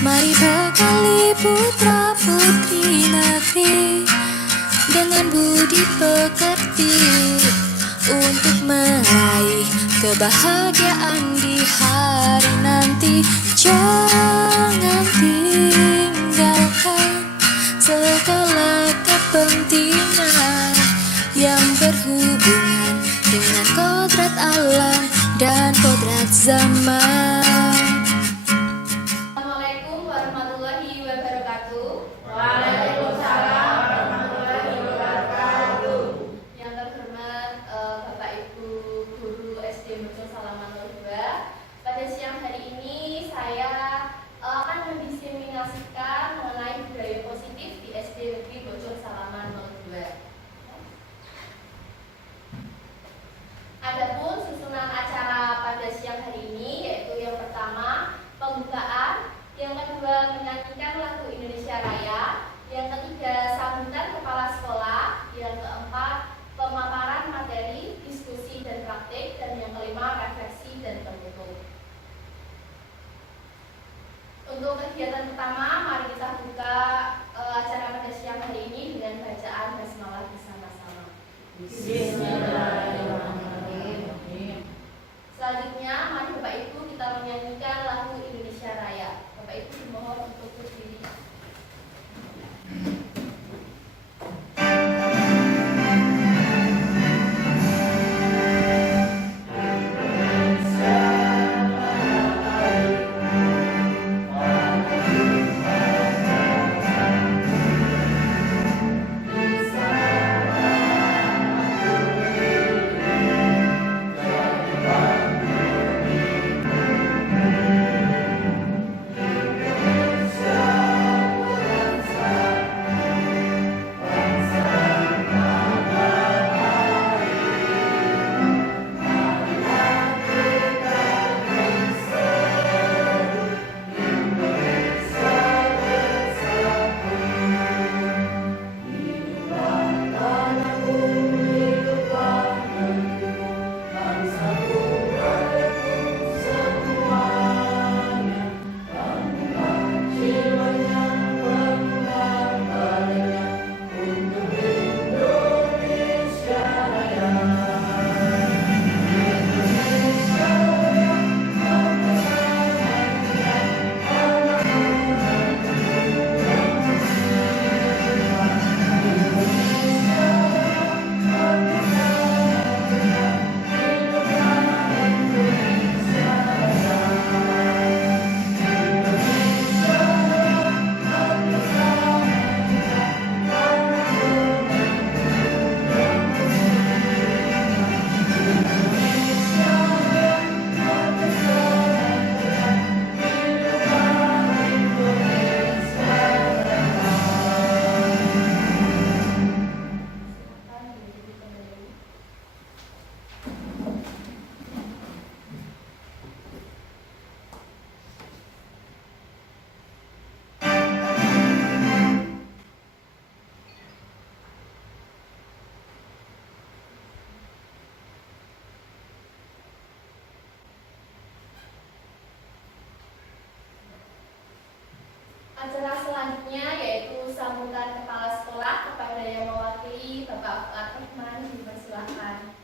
Mari bekali putra putri negeri dengan budi pekerti untuk meraih kebahagiaan di hari nanti. Jangan tinggalkan segala kepentingan yang berhubungan dengan kodrat alam dan kodrat zaman. Assalamualaikum warahmatullahi wabarakatuh. Waalaikumsalam warahmatullahi wabarakatuh. Yang terhormat Bapak Ibu Guru SD Bojong Salaman 02. Pada siang hari ini saya akan mendiseminasikan mengenai budaya positif di SD Negeri Bojong Salaman 02. Adapun susunan acara pada siang hari ini yaitu yang pertama pembukaan, yang kedua menyanyikan lagu Indonesia Raya, yang ketiga sambutan kepala sekolah, yang keempat pemaparan materi, diskusi dan praktik, dan yang kelima refleksi dan penutup. Untuk kegiatan pertama, mari kita buka acara pada siang hari ini dengan bacaan basmalah bersama-sama. Bismillahirrahmanirrahim. Selanjutnya, mari Bapak Ibu kita menyanyikan lagu Indonesia Raya. Bapak Ibu dimohon untuk berdiri. Acara selanjutnya yaitu sambutan kepala sekolah. Kepada yang mewakili Bapak Abdurrahman dipersilahkan.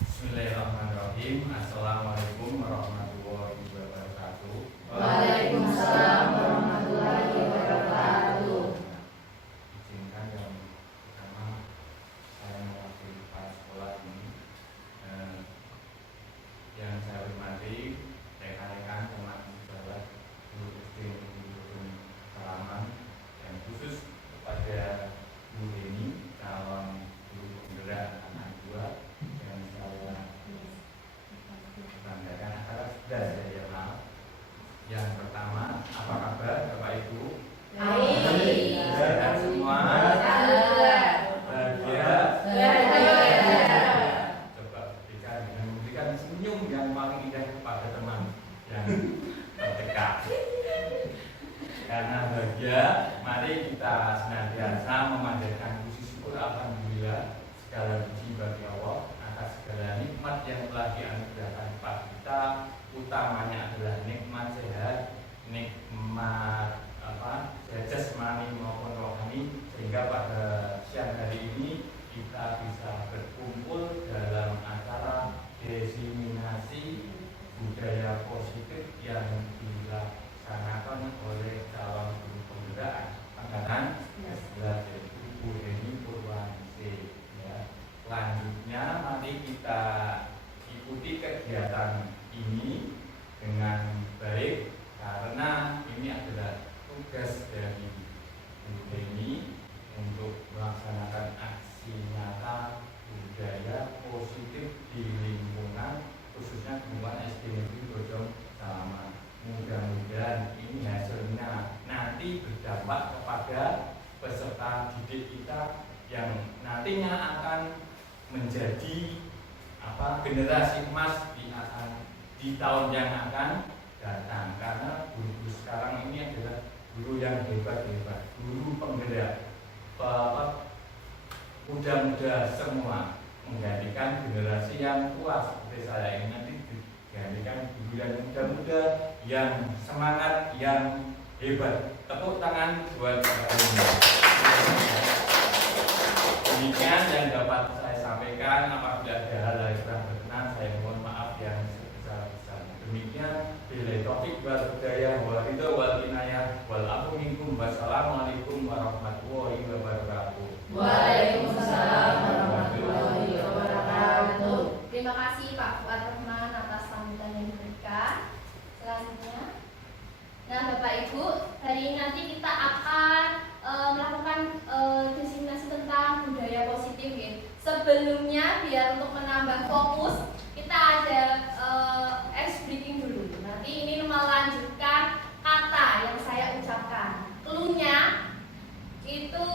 Bismillahirrahmanirrahim. Assalamualaikum warahmatullahi wabarakatuh. Waalaikumsalam warahmatullahi wabarakatuh. Izinkan yang pertama saya mewakili kepala sekolah ini. Yang saya hormati rekan-rekan teman sahabat guru SD Bojong Salaman, yang khusus kepada Bu Deni, calon guru penggerak anak 2 yang saya banggakan atas kita bisa berkumpul dalam acara diseminasi budaya positif yang dilaksanakan oleh calon guru pemberdayaan angkatan 11 yaitu Bu Heni Purwaningsih. Ya. Selanjutnya mari kita ikuti kegiatan ini dengan baik karena ini adalah tugas dari Bu Heni untuk melaksanakan aksi nyata budaya positif di lingkungan khususnya lingkungan SD Negeri Bojong Salaman. Mudah-mudahan ini hasilnya nanti berdampak kepada peserta didik kita yang nantinya akan menjadi generasi emas di tahun yang akan datang, karena guru sekarang ini adalah guru yang hebat-hebat, guru penggerak muda-muda semua, menggantikan generasi yang tua seperti saya ini nanti digantikan guru yang muda-muda yang semangat, yang hebat. Tepuk tangan buat saya. Demikian yang dapat saya sampaikan. Apabila ada hal yang kurang berkenan, saya mohon maaf yang sebesar-besarnya. Demikian, billahi taufiq wal hidayah wal ridho wal inayah wal afu minkum. Wassalamualaikum warahmatullahi wabarakatuh. Waalaikumsalam warahmatullahi wabarakatuh. Terima kasih Pak Fuad Rahman atas sambutan yang diberikan. Selanjutnya, nah Bapak Ibu, hari ini nanti kita akan melakukan diseminasi tentang budaya positif ya. Sebelumnya biar untuk menambah fokus kita ada ice breaking dulu. Nanti ini melanjutkan kata yang saya ucapkan. Cluenya itu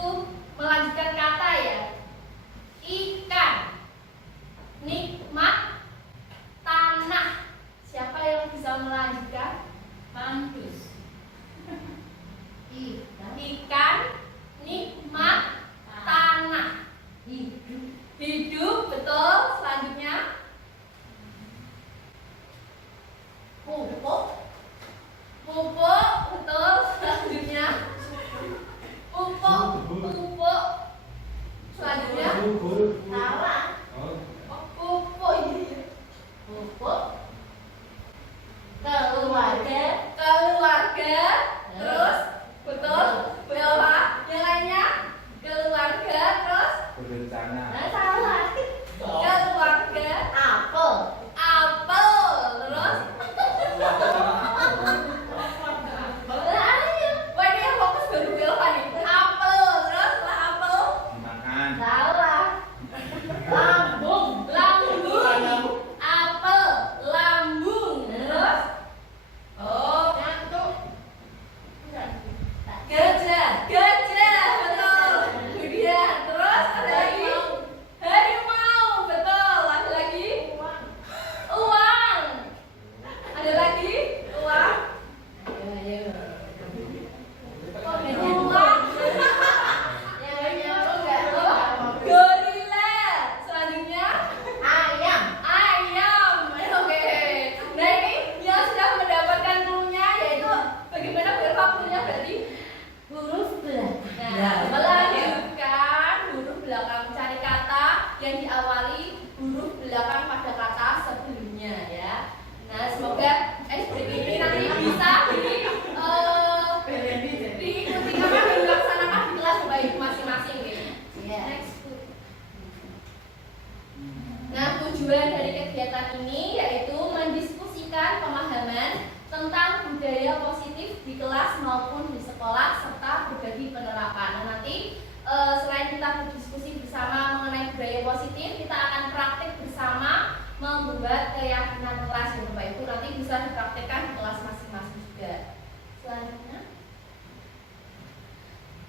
melanjutkan kata ya. Ikan, nikmat, tanah. Siapa yang bisa melanjutkan? Mandus. Ikan, nikmat, tanah. Hidup, betul. Selanjutnya pupuk, betul. Selanjutnya pupuk. Selanjutnya salah. Pupuk. Keluarga. Terus betul. Bawah. Yang lainnya keluarga. Terus Berencana. nah, salah. Keluarga. Apel. Terus wah dia fokus baru belva nih. Apel. Terus lah apel. Dimakan. Salah. Lambung. Apel, lambung. Terus ngantuk. Gajah. Betul. Kemudian terus ada lagi harimau. Betul. Ada lagi uang. Ada lagi uang. Uang. Gorila. Selanjutnya ayam. Oke. Nah ini yang sudah mendapatkan cluenya yaitu bagaimana berapa cluenya berarti huruf belakang. Nah, melanjutkan huruf belakang, mencari kata yang diawali huruf belakang pada kata sebelumnya ya. Nah semoga ini nanti bisa diikuti karena dilaksanakan di kelas baik masing-masing gitu. Next. Nah, tujuan dari kegiatan ini yaitu mendiskusikan pemahaman tentang budaya positif di kelas maupun di sekolah serta berbagi penerapan. Nah, nanti selain kita berdiskusi bersama mengenai budaya positif, kita akan praktik bersama membuat keyakinan kelas ya Bapak Ibu. Nanti bisa dipraktikkan di kelas masing-masing juga. Selanjutnya.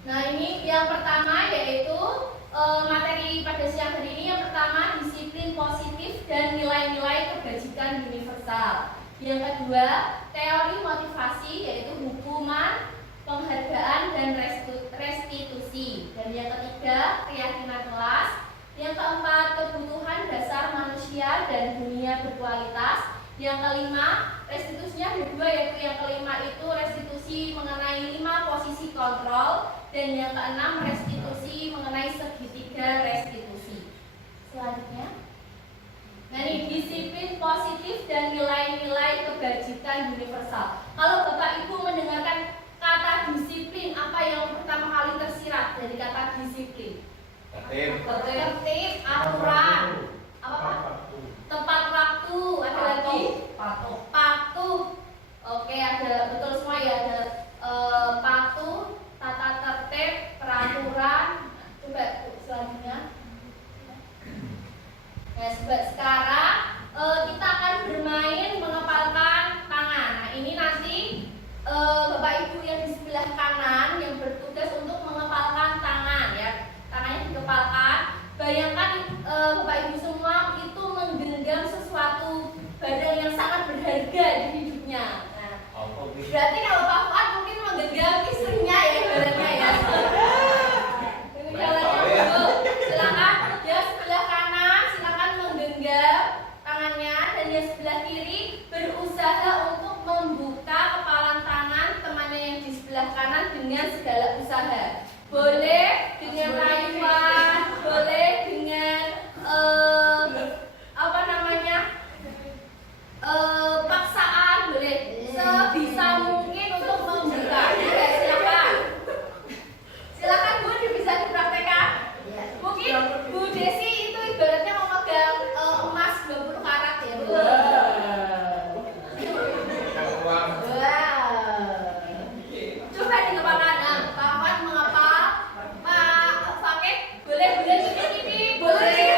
Nah, ini yang pertama yaitu materi pada siang hari ini. Yang pertama disiplin positif dan nilai-nilai kebajikan universal. Yang kedua teori motivasi yaitu hukuman, penghargaan dan restitusi. Dan yang ketiga keyakinan kelas. Yang keempat kebutuhan dasar manusia dan dunia berkualitas. Yang kelima restitusinya ada dua yaitu yang kelima itu restitusi mengenai 5 posisi kontrol dan yang keenam restitusi mengenai segitiga restitusi. Nah, sekarang kita akan bermain mengepalkan tangan. Nah, ini nanti Bapak Ibu yang di sebelah kanan yang bertugas untuk mengepalkan tangan ya. Tangannya dikepalkan. Bayangkan Bapak Ibu semua itu menggenggam sesuatu barang yang sangat berharga di hidupnya. Nah, berarti kalau Pak Fuad mungkin menggenggam istrinya ya ibaratnya ya. Ini jalannya dulu. Silakan yang sebelah kanan silakan menggenggam tangannya dan yang sebelah kiri berusaha untuk membuka kepalan tangan temannya yang di sebelah kanan dengan segala usaha. Boleh dengan rayuan, boleh dengan apa namanya? Paksaan, boleh sebisa mungkin untuk membuka. Ya, silakan. Silakan Bu, bisa dipraktekkan. Mungkin Bu Desi itu ibaratnya memegang emas 20 karat ya, Bu. Coba dikepalkan. Nah, Pak Fuad mengepal. Pak Fakih, boleh cicip-cicip, boleh.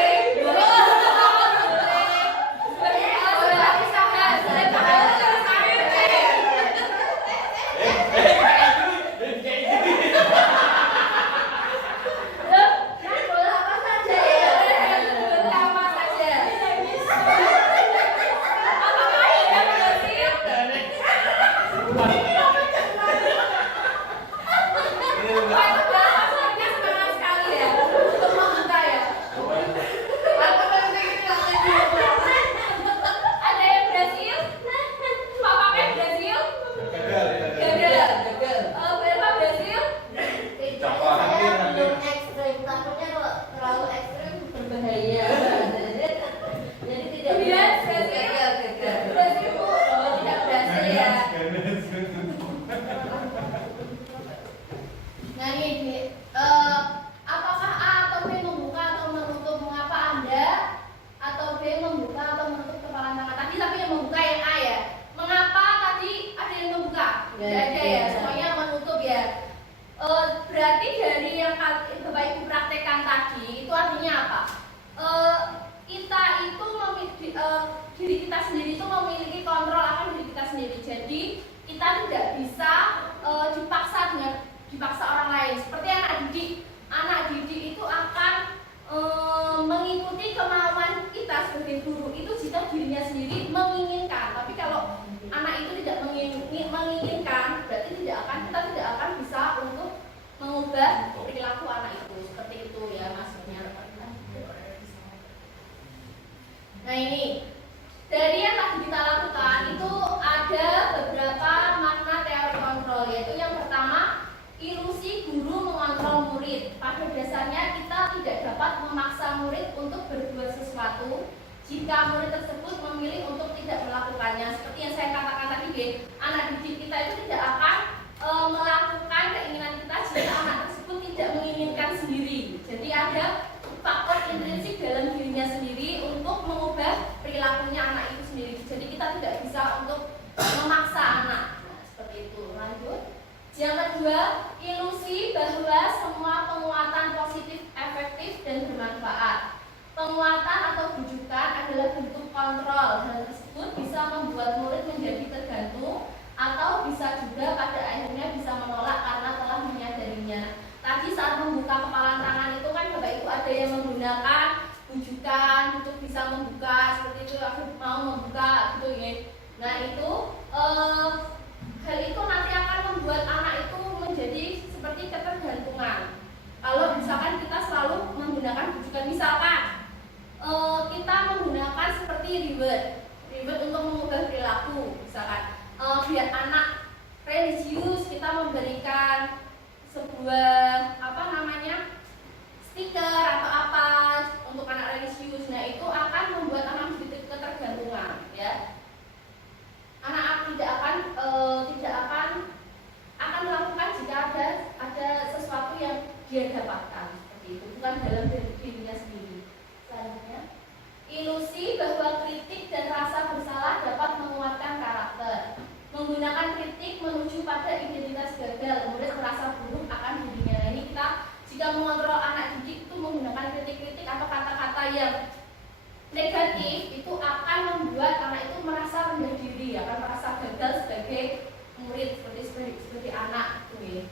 Diri kita sendiri itu memiliki kontrol akan diri kita sendiri. Jadi kita tidak bisa dipaksa orang lain. Seperti anak didik itu akan mengikuti kemauan kita sebagai guru itu jika dirinya sendiri menginginkan. Tapi kalau anak itu tidak menginginkan, berarti kita tidak akan bisa untuk mengubah perilaku anak itu. Seperti itu ya maksudnya. Nah, ini dari yang tadi kita lakukan itu ada beberapa makna teori kontrol, yaitu yang pertama ilusi guru mengontrol murid. Pada dasarnya kita tidak dapat memaksa murid untuk berbuat sesuatu jika murid tersebut memilih untuk tidak melakukannya. Seperti yang saya katakan tadi, anak didik kita itu tidak akan melakukan keinginan kita jika anak tersebut tidak menginginkan sendiri. Jadi ada faktor intrinsik dalam dirinya sendiri untuk mengubah perilakunya anak itu sendiri. Jadi kita tidak bisa untuk memaksa anak. Nah, seperti itu. Lanjut. Yang kedua, ilusi bahwa semua penguatan positif, efektif, dan bermanfaat. Penguatan atau bujukan adalah bentuk kontrol. Hal tersebut bisa membuat murid menjadi tergantung atau bisa juga pada akhirnya bisa menolak karena telah menyadarinya. Tadi saat membuka kepalan tangan itu kan Bapak Ibu ada yang menggunakan bujukan untuk bisa membuka, seperti itu aku mau membuka gitu ya. Nah itu hal itu nanti akan membuat anak itu menjadi seperti ketergantungan. Kalau misalkan kita selalu menggunakan bujukan, misalkan kita menggunakan seperti reward untuk mengubah perilaku, misalkan biar anak religius kita memberikan sebuah stiker atau apa untuk anak religius. Nah itu akan membuat anak menjadi ketergantungan ya. Anak tidak akan melakukan jika ada sesuatu yang dia dapatkan, seperti itu, bukan dalam dirinya sendiri. Selanjutnya, ilusi bahwa kritik dan rasa bersalah dapat menguatkan karakter. Menggunakan kritik menuju pada identitas gagal, murid merasa buruk akan dirinya. Nah, ini kita jika mengontrol anak didik itu menggunakan kritik-kritik atau kata-kata yang negatif itu akan membuat anak itu merasa rendah diri, akan merasa gagal sebagai murid, seperti anak gitu ya.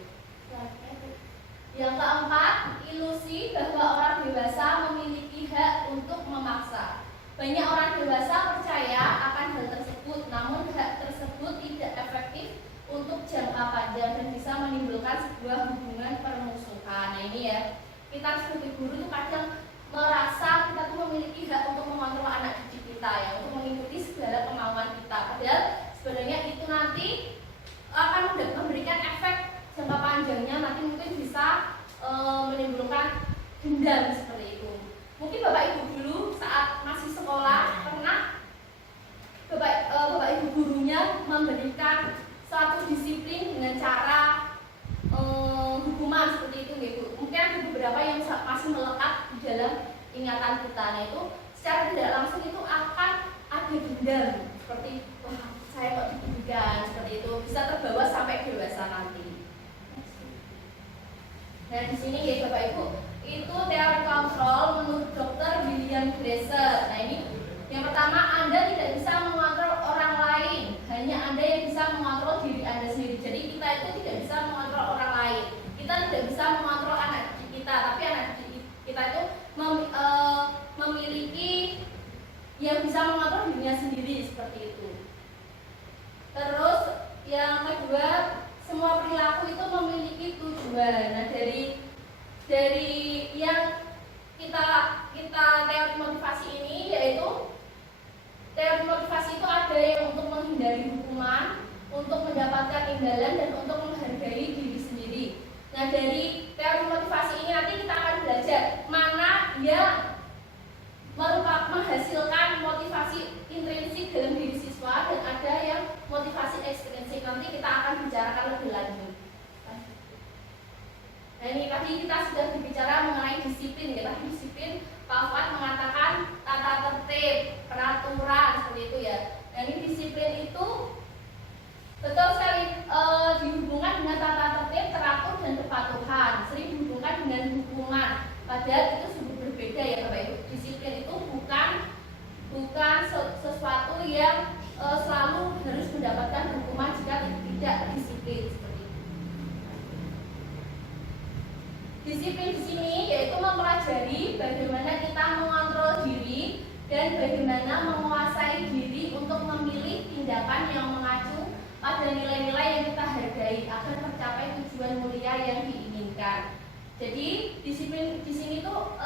Yang keempat, ilusi bahwa orang dewasa memiliki hak untuk memaksa. Banyak orang dewasa percaya akan hal tersebut, namun hak tersebut tidak efektif untuk jangka panjang dan bisa menimbulkan sebuah hubungan permusuhan. Nah ini ya, kita sebagai guru tuh kadang merasa kita tuh memiliki hak untuk mengontrol anak didik kita ya, untuk mengikuti segala kemauan kita. Padahal sebenarnya itu nanti akan memberikan efek jangka panjangnya, nanti mungkin bisa menimbulkan dendam seperti itu. Mungkin Bapak Ibu dulu saat masih sekolah pernah Bapak Ibu gurunya memberikan suatu disiplin dengan cara hukuman seperti itu gitu. Mungkin ada beberapa yang masih melekat di dalam ingatan kita. Nah itu secara tidak langsung itu akan ada dendam seperti wah saya kok diberikan seperti itu, bisa terbawa sampai dewasa nanti. Nah di sini ya Bapak Ibu, itu teori kontrol menurut Dr. William Glasser. Nah ini yang pertama, Anda tidak bisa mengontrol orang lain, hanya Anda yang bisa mengontrol diri Anda sendiri. Jadi kita itu tidak bisa mengontrol orang lain, kita tidak bisa mengontrol anak didik kita, tapi anak didik kita itu memiliki yang bisa mengontrol dirinya sendiri seperti itu. Terus yang kedua, semua perilaku itu memiliki tujuan. Nah dari yang kita teori motivasi ini, yaitu teori motivasi itu ada yang untuk menghindari hukuman, untuk mendapatkan imbalan, dan untuk menghargai diri sendiri. Nah dari teori motivasi ini nanti kita akan belajar mana yang menghasilkan motivasi intrinsik dalam diri siswa dan ada yang motivasi ekstrinsik. Nanti kita akan bicarakan lebih lanjut. Nah ini tadi kita sudah berbicara mengenai disiplin ya. Tadi disiplin Pak Fuad mengatakan tata tertib, peraturan seperti itu ya. Nah ini disiplin itu betul sekali dihubungkan dengan tata tertib, teratur, dan kepatuhan. Sering dihubungkan dengan hukuman. Padahal itu sungguh berbeda ya Bapak Ibu. Disiplin itu bukan sesuatu yang selalu harus mendapatkan hukuman jika tidak disiplin seperti itu. Disiplin di sini yaitu mempelajari bagaimana kita mengontrol diri dan bagaimana menguasai diri untuk memilih tindakan yang mengacu pada nilai-nilai yang kita hargai agar tercapai tujuan mulia yang diinginkan. Jadi disiplin di sini tuh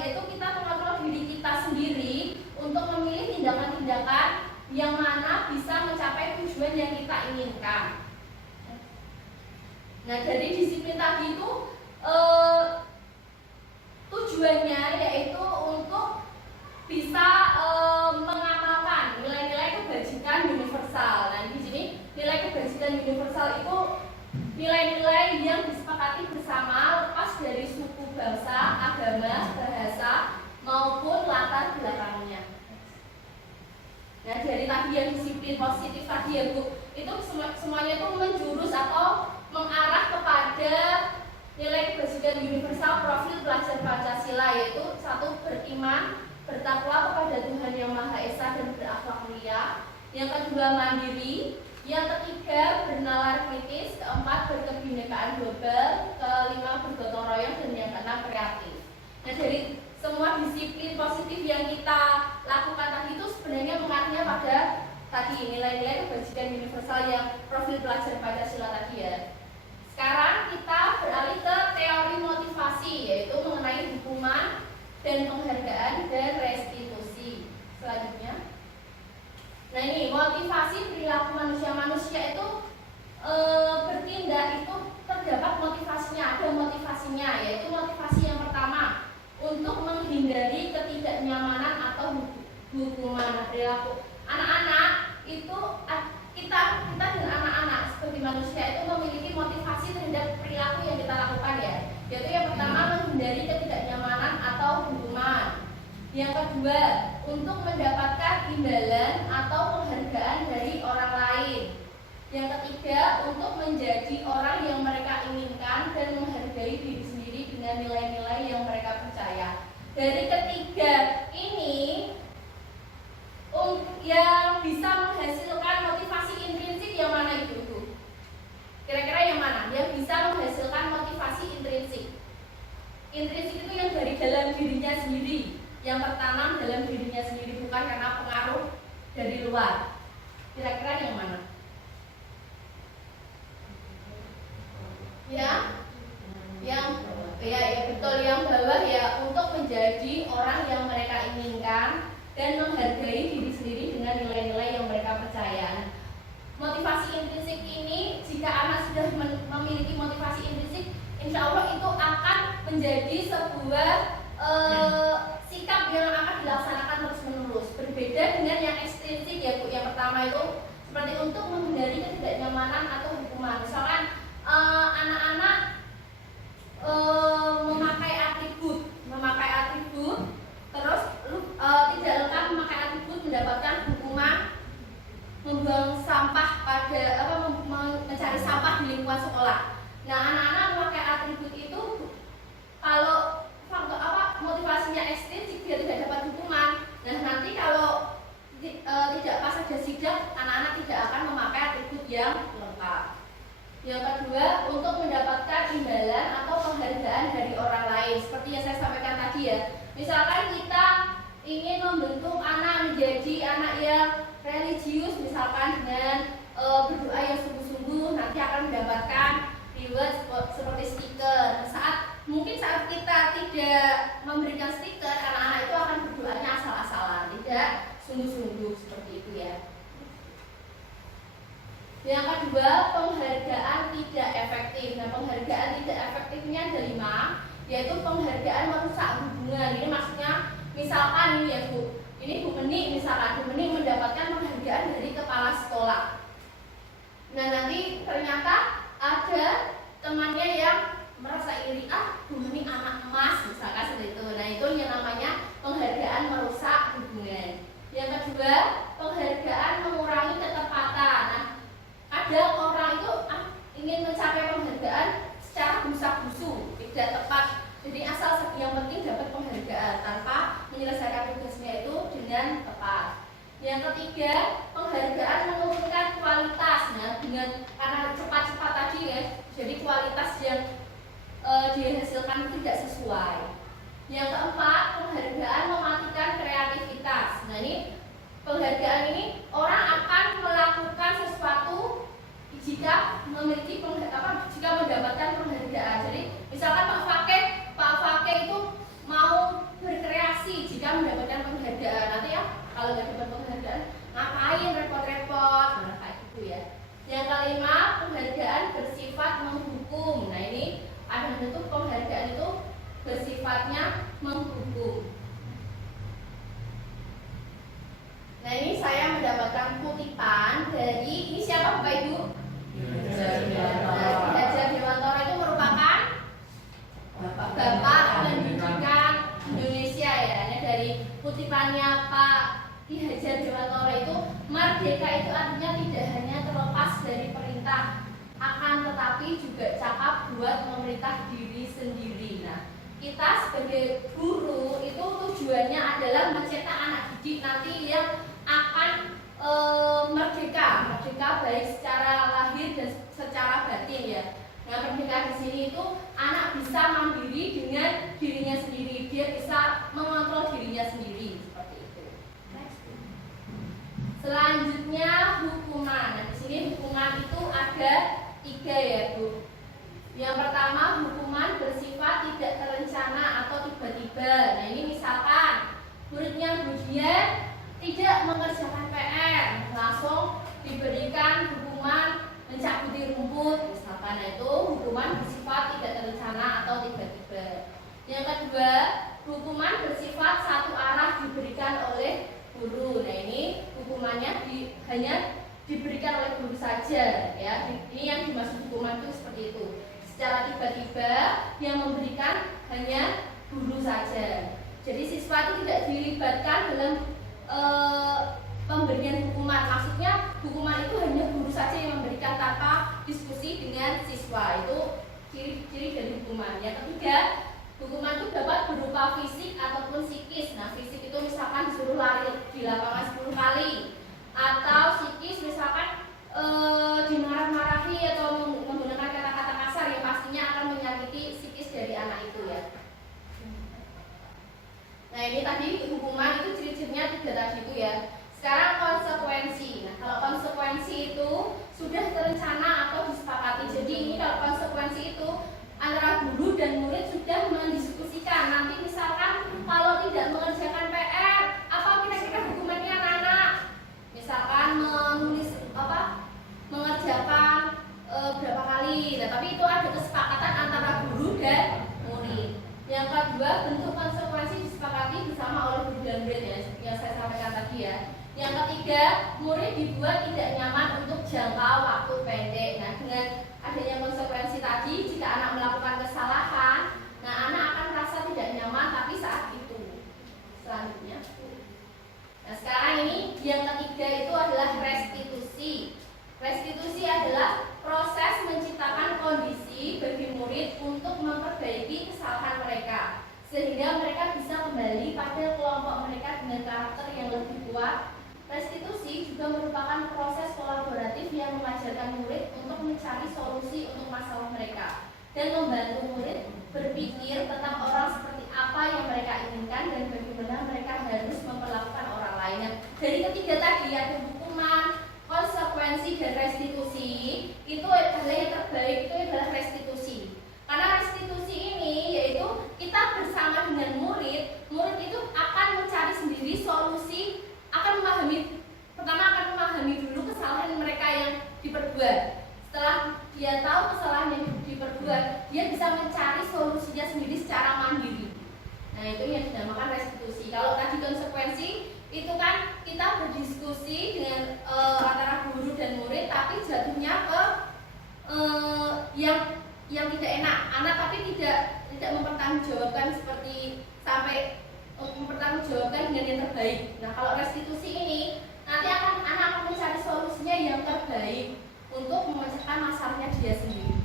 yaitu kita mengontrol diri kita sendiri untuk memilih tindakan-tindakan yang mana bisa mencapai tujuan yang kita inginkan. Nah dari disiplin tadi itu tujuannya yaitu untuk bisa mengamalkan nilai-nilai kebajikan universal. Nah di sini nilai kebajikan universal itu nilai-nilai yang disepakati bersama lepas dari suku, bangsa, agama, bahasa maupun latar belakangnya. Nah dari tadi yang disiplin positif tadi ya Bu, itu semuanya itu menjurus atau mengarah kepada nilai kebajikan universal profil pelajar Pancasila, yaitu satu, beriman, bertakwa kepada Tuhan Yang Maha Esa dan berakhlak mulia. Yang kedua, mandiri. Yang ketiga, bernalar kritis. Keempat, berkebinekaan global. Kelima, bergotong royong. Dan yang keenam, kreatif. Nah dari semua disiplin positif yang kita lakukan tadi itu sebenarnya mengarahnya pada tadi nilai-nilai kebajikan universal yang profil pelajar Pancasila tadi ya. Sekarang kita beralih ke teori motivasi, yaitu mengenai hukuman dan penghargaan dan restitusi. Selanjutnya, nah ini motivasi perilaku manusia itu bertindak itu terdapat motivasinya, ada motivasinya, yaitu motivasi yang pertama untuk menghindari ketidaknyamanan atau hukuman. Perilaku anak-anak itu kita dan anak-anak seperti manusia itu memiliki motivasi terhadap perilaku yang kita lakukan ya, yaitu yang pertama menghindari ketidaknyamanan atau hukuman. Yang kedua, untuk mendapatkan imbalan atau penghargaan dari orang lain. Yang ketiga, untuk menjadi orang yang mereka inginkan dan menghargai diri sendiri dengan nilai-nilai yang mereka percaya. Dari ketiga ini tertanam dalam dirinya sendiri, bukan karena pengaruh dari luar. Kira-kira yang mana? Ya, ya betul, yang bawah ya, untuk menjadi orang yang mereka inginkan dan menghargai diri sendiri dengan nilai-nilai yang mereka percaya. Motivasi intrinsik ini, jika anak sudah memiliki motivasi intrinsik, insya Allah itu akan menjadi sebuah sikap yang akan dilaksanakan terus-menerus. Berbeda dengan yang ekstrinsik ya Bu. Yang pertama itu seperti untuk menghindari ketidaknyamanan atau hukuman. Misalkan anak-anak memakai atribut, terus tidak lengkap memakai atribut mendapatkan hukuman membuang sampah mencari sampah di lingkungan sekolah. Nah, anak-anak memakai atribut itu kalau motivasinya ekstrinsik dia tidak dapat hukuman. Nah, nanti kalau tidak pas ada sidang, anak-anak tidak akan memakai atribut yang lengkap. Yang kedua, untuk mendapatkan imbalan atau penghargaan dari orang lain. Seperti yang saya sampaikan tadi ya. Misalkan kita ingin membentuk anak menjadi anak yang religius, misalkan dengan berdoa yang sungguh-sungguh, nanti akan mendapatkan reward seperti stiker. Mungkin saat kita tidak memberikan stiker, anak-anak itu akan berdoanya asal-asalan, tidak sungguh-sungguh, seperti itu ya. Yang kedua, penghargaan tidak efektif. Nah, penghargaan tidak efektifnya ada 5, yaitu penghargaan merusak hubungan. Ini maksudnya, misalkan ini ya Bu, ini Bu Meni, misalkan Bu Meni mendapatkan penghargaan dari kepala sekolah. Nah, nanti ternyata ada temannya yang merasa iri, Bu Meni anak emas, misalkan seperti itu. Nah, itu yang namanya penghargaan merusak hubungan. Yang kedua, penghargaan mengurangi ketepatan. Nah, ada orang itu ingin mencapai penghargaan secara busa-busu, tidak tepat. Jadi asal yang penting dapat penghargaan tanpa menyelesaikan tugasnya itu dengan tepat. Yang ketiga, penghargaan menurunkan kualitas. Nah, karena cepat-cepat tadi ya, jadi kualitas yang dihasilkan tidak sesuai. Yang keempat, penghargaan mematikan kreativitas. Nah, ini penghargaan ini orang akan melakukan sesuatu jika jika mendapatkan penghargaan. Jadi misalkan Pak Fakih itu mau berkreasi jika mendapatkan penghargaan. Nanti ya kalau nggak dapat penghargaan ngapain repot-repot, nah kayak gitu ya. Yang kelima, penghargaan bersifat menghukum. Nah, ini ada bentuk penghargaan itu bersifatnya menghukum. Nah, ini saya mendapatkan kutipan dari, ini siapa Bapak Ibu? Ki Hajar Dewantara itu merupakan Bapak Pendidikan Indonesia ya. Ini dari kutipannya Pak Ki Hajar Dewantara itu, merdeka itu artinya tidak hanya terlepas dari perintah, akan tetapi juga cakap buat memerintah diri sendiri. Nah, kita sebagai guru itu tujuannya adalah mencetak anak didik nanti yang akan merdeka baik secara lahir dan secara batin ya. Nah, merdeka di sini itu anak bisa mandiri dengan dirinya sendiri, dia bisa mengontrol dirinya sendiri seperti itu. Selanjutnya hukuman. Nah, di sini hukuman itu ada 3 ya Bu. Yang pertama, hukuman bersifat tidak terencana atau tiba-tiba. Nah, ini misalkan muridnya ujian tidak mengerjakan PR, langsung diberikan hukuman mencabuti rumput, misalkan. Nah, itu hukuman bersifat tidak terencana atau tiba-tiba. Yang kedua, hukuman bersifat satu arah diberikan oleh guru. Nah, ini hukumannya hanya diberikan oleh guru saja ya. Ini yang dimaksud hukuman itu seperti itu. Secara tiba-tiba yang memberikan hanya guru saja. Jadi siswa itu tidak dilibatkan dalam pemberian hukuman. Maksudnya hukuman itu hanya guru saja yang memberikan tanpa diskusi dengan siswa. Itu ciri-ciri dari hukuman. Yang ketiga, hukuman itu dapat berupa fisik ataupun psikis. Nah, fisik itu misalkan disuruh lari di lapangan 10 kali, atau psikis misalkan dimarah-marahi atau menggunakan kata-kata kasar yang pastinya akan menyakiti psikis dari anak itu ya. Nah, ini tadi hukuman dan murid ya, seperti yang saya sampaikan tadi ya. Yang ketiga, murid dibuat tidak nyaman untuk jangka waktu pendek. Nah, dengan adanya konsekuensi tadi, jika anak melakukan kesalahan, nah anak akan merasa tidak nyaman tapi saat itu. Selanjutnya. Nah, sekarang ini yang ketiga itu adalah restitusi. Restitusi adalah proses menciptakan kondisi bagi murid untuk memperbaiki kesalahan mereka, sehingga mereka bisa kembali pada kelompok mereka dengan karakter yang lebih kuat. Restitusi juga merupakan proses kolaboratif yang mengajarkan murid untuk mencari solusi untuk masalah mereka dan membantu murid berpikir tentang orang seperti apa yang mereka inginkan dan bagaimana mereka harus memperlakukan orang lain. Nah, dari ketiga tadi ada hukuman, konsekuensi, dan restitusi. Itu adalah yang terbaik, itu adalah restitusi. Karena restitusi ini yaitu kita bersama dengan murid, murid itu akan mencari sendiri solusi, akan memahami dulu kesalahan mereka yang diperbuat. Setelah dia tahu kesalahan yang diperbuat, dia bisa mencari solusinya sendiri secara mandiri. Nah, itu yang dinamakan restitusi. Kalau tadi konsekuensi itu kan kita berdiskusi dengan antara guru dan murid, tapi jatuhnya ke yang tidak enak, anak tapi tidak mempertanggungjawabkan seperti sampai mempertanggungjawabkan dengan yang terbaik. Nah, kalau restitusi ini nanti anak akan mencari solusinya yang terbaik untuk memecahkan masalahnya dia sendiri.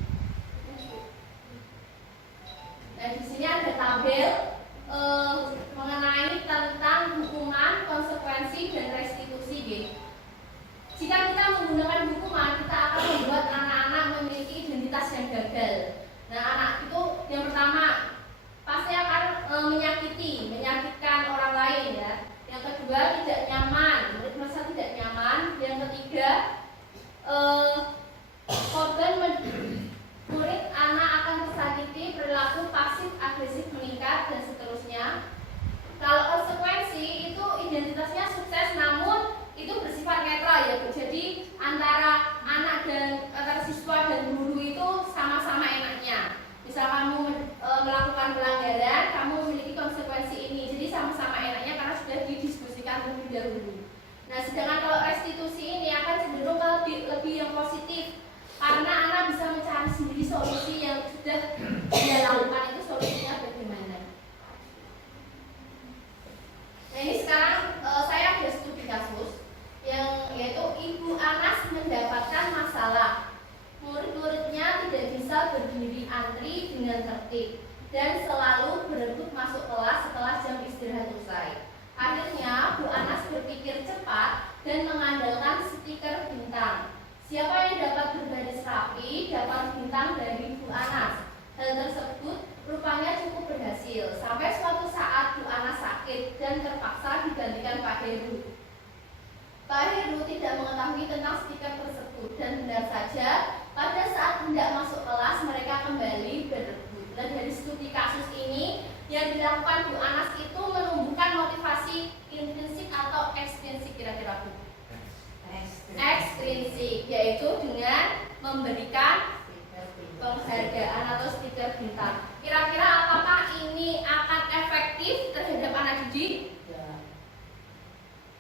Nah, di sini ada tabel mengenai tentang hukuman, konsekuensi, dan restitusi. Jika kita menggunakan hukuman, kita akan membuat anak-anak memiliki identitas yang gagal. Nah, anak itu yang pertama pasti akan menyakitkan orang lain ya. Yang kedua, tidak nyaman, murid merasa tidak nyaman. Yang ketiga, murid anak akan tersakiti, perilaku pasif agresif meningkat, dan seterusnya. Kalau konsekuensi itu identitasnya sukses, namun itu bersifat netral ya Bu. Jadi antara siswa dan guru itu sama-sama enaknya. Misal kamu melakukan pelanggaran, kamu memiliki konsekuensi ini. Jadi sama-sama enaknya karena sudah didiskusikan terlebih dahulu. Nah, sedangkan kalau restitusi ini akan cenderung lebih yang positif, karena anak bisa mencari sendiri solusi yang sudah dia lakukan itu solusinya bagaimana. Nah, ini sekarang saya ada studi kasus yang yaitu Ibu Anas mendapatkan masalah. Murid-muridnya tidak bisa berdiri antri dengan tertib dan selalu berebut masuk kelas setelah jam istirahat usai. Akhirnya Bu Anas berpikir cepat dan mengandalkan stiker bintang. Siapa yang dapat berbaris rapi dapat bintang dari Bu Anas. Hal tersebut rupanya cukup berhasil sampai suatu saat Bu Anas sakit dan terpaksa digantikan Pak Heru. Pak Heru tidak mengetahui tentang stiker tersebut dan benar saja pada saat hendak masuk kelas mereka kembali berebut. Dan dari studi kasus ini yang dilakukan Bu Anas itu menumbuhkan motivasi intrinsik atau ekstrinsik kira-kira Bu? Ekstrinsik, yaitu dengan memberikan penghargaan atau stiker bintang. Kira-kira apakah ini akan efektif terhadap anak didik?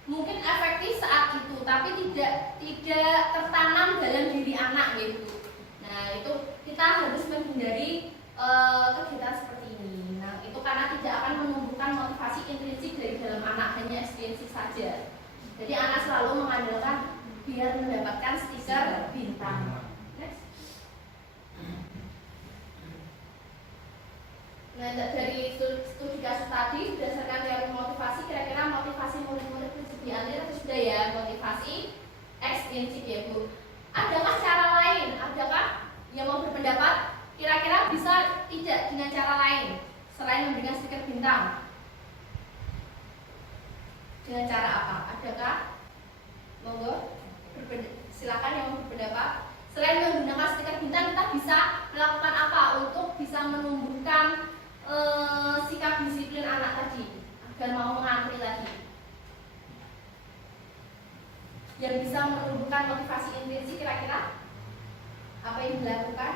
Mungkin efektif saat itu, tapi tidak tertanam dalam diri anak gitu. Nah, itu kita harus menghindari kegiatan seperti ini. Nah, itu karena tidak akan menumbuhkan motivasi intrinsik dari dalam anak, hanya ekstrinsik saja. Jadi anak selalu mengandalkan biar mendapatkan stiker bintang. Next. Nah, dari studi kasus tadi berdasarkan teori motivasi, kira-kira motivasi murid-murid diambil atau sudah ya motivasi ekstrinsik ya Bu. Adakah cara lain? Adakah yang mau berpendapat kira-kira bisa tidak dengan cara lain selain memberikan stiker bintang? Dengan cara apa? Adakah? Monggo silakan yang mau berpendapat. Selain menggunakan stiker bintang, kita bisa melakukan apa untuk bisa menumbuhkan sikap disiplin anak tadi agar mau mengantri tadi? Yang bisa menumbuhkan motivasi intrinsik kira-kira apa yang dilakukan?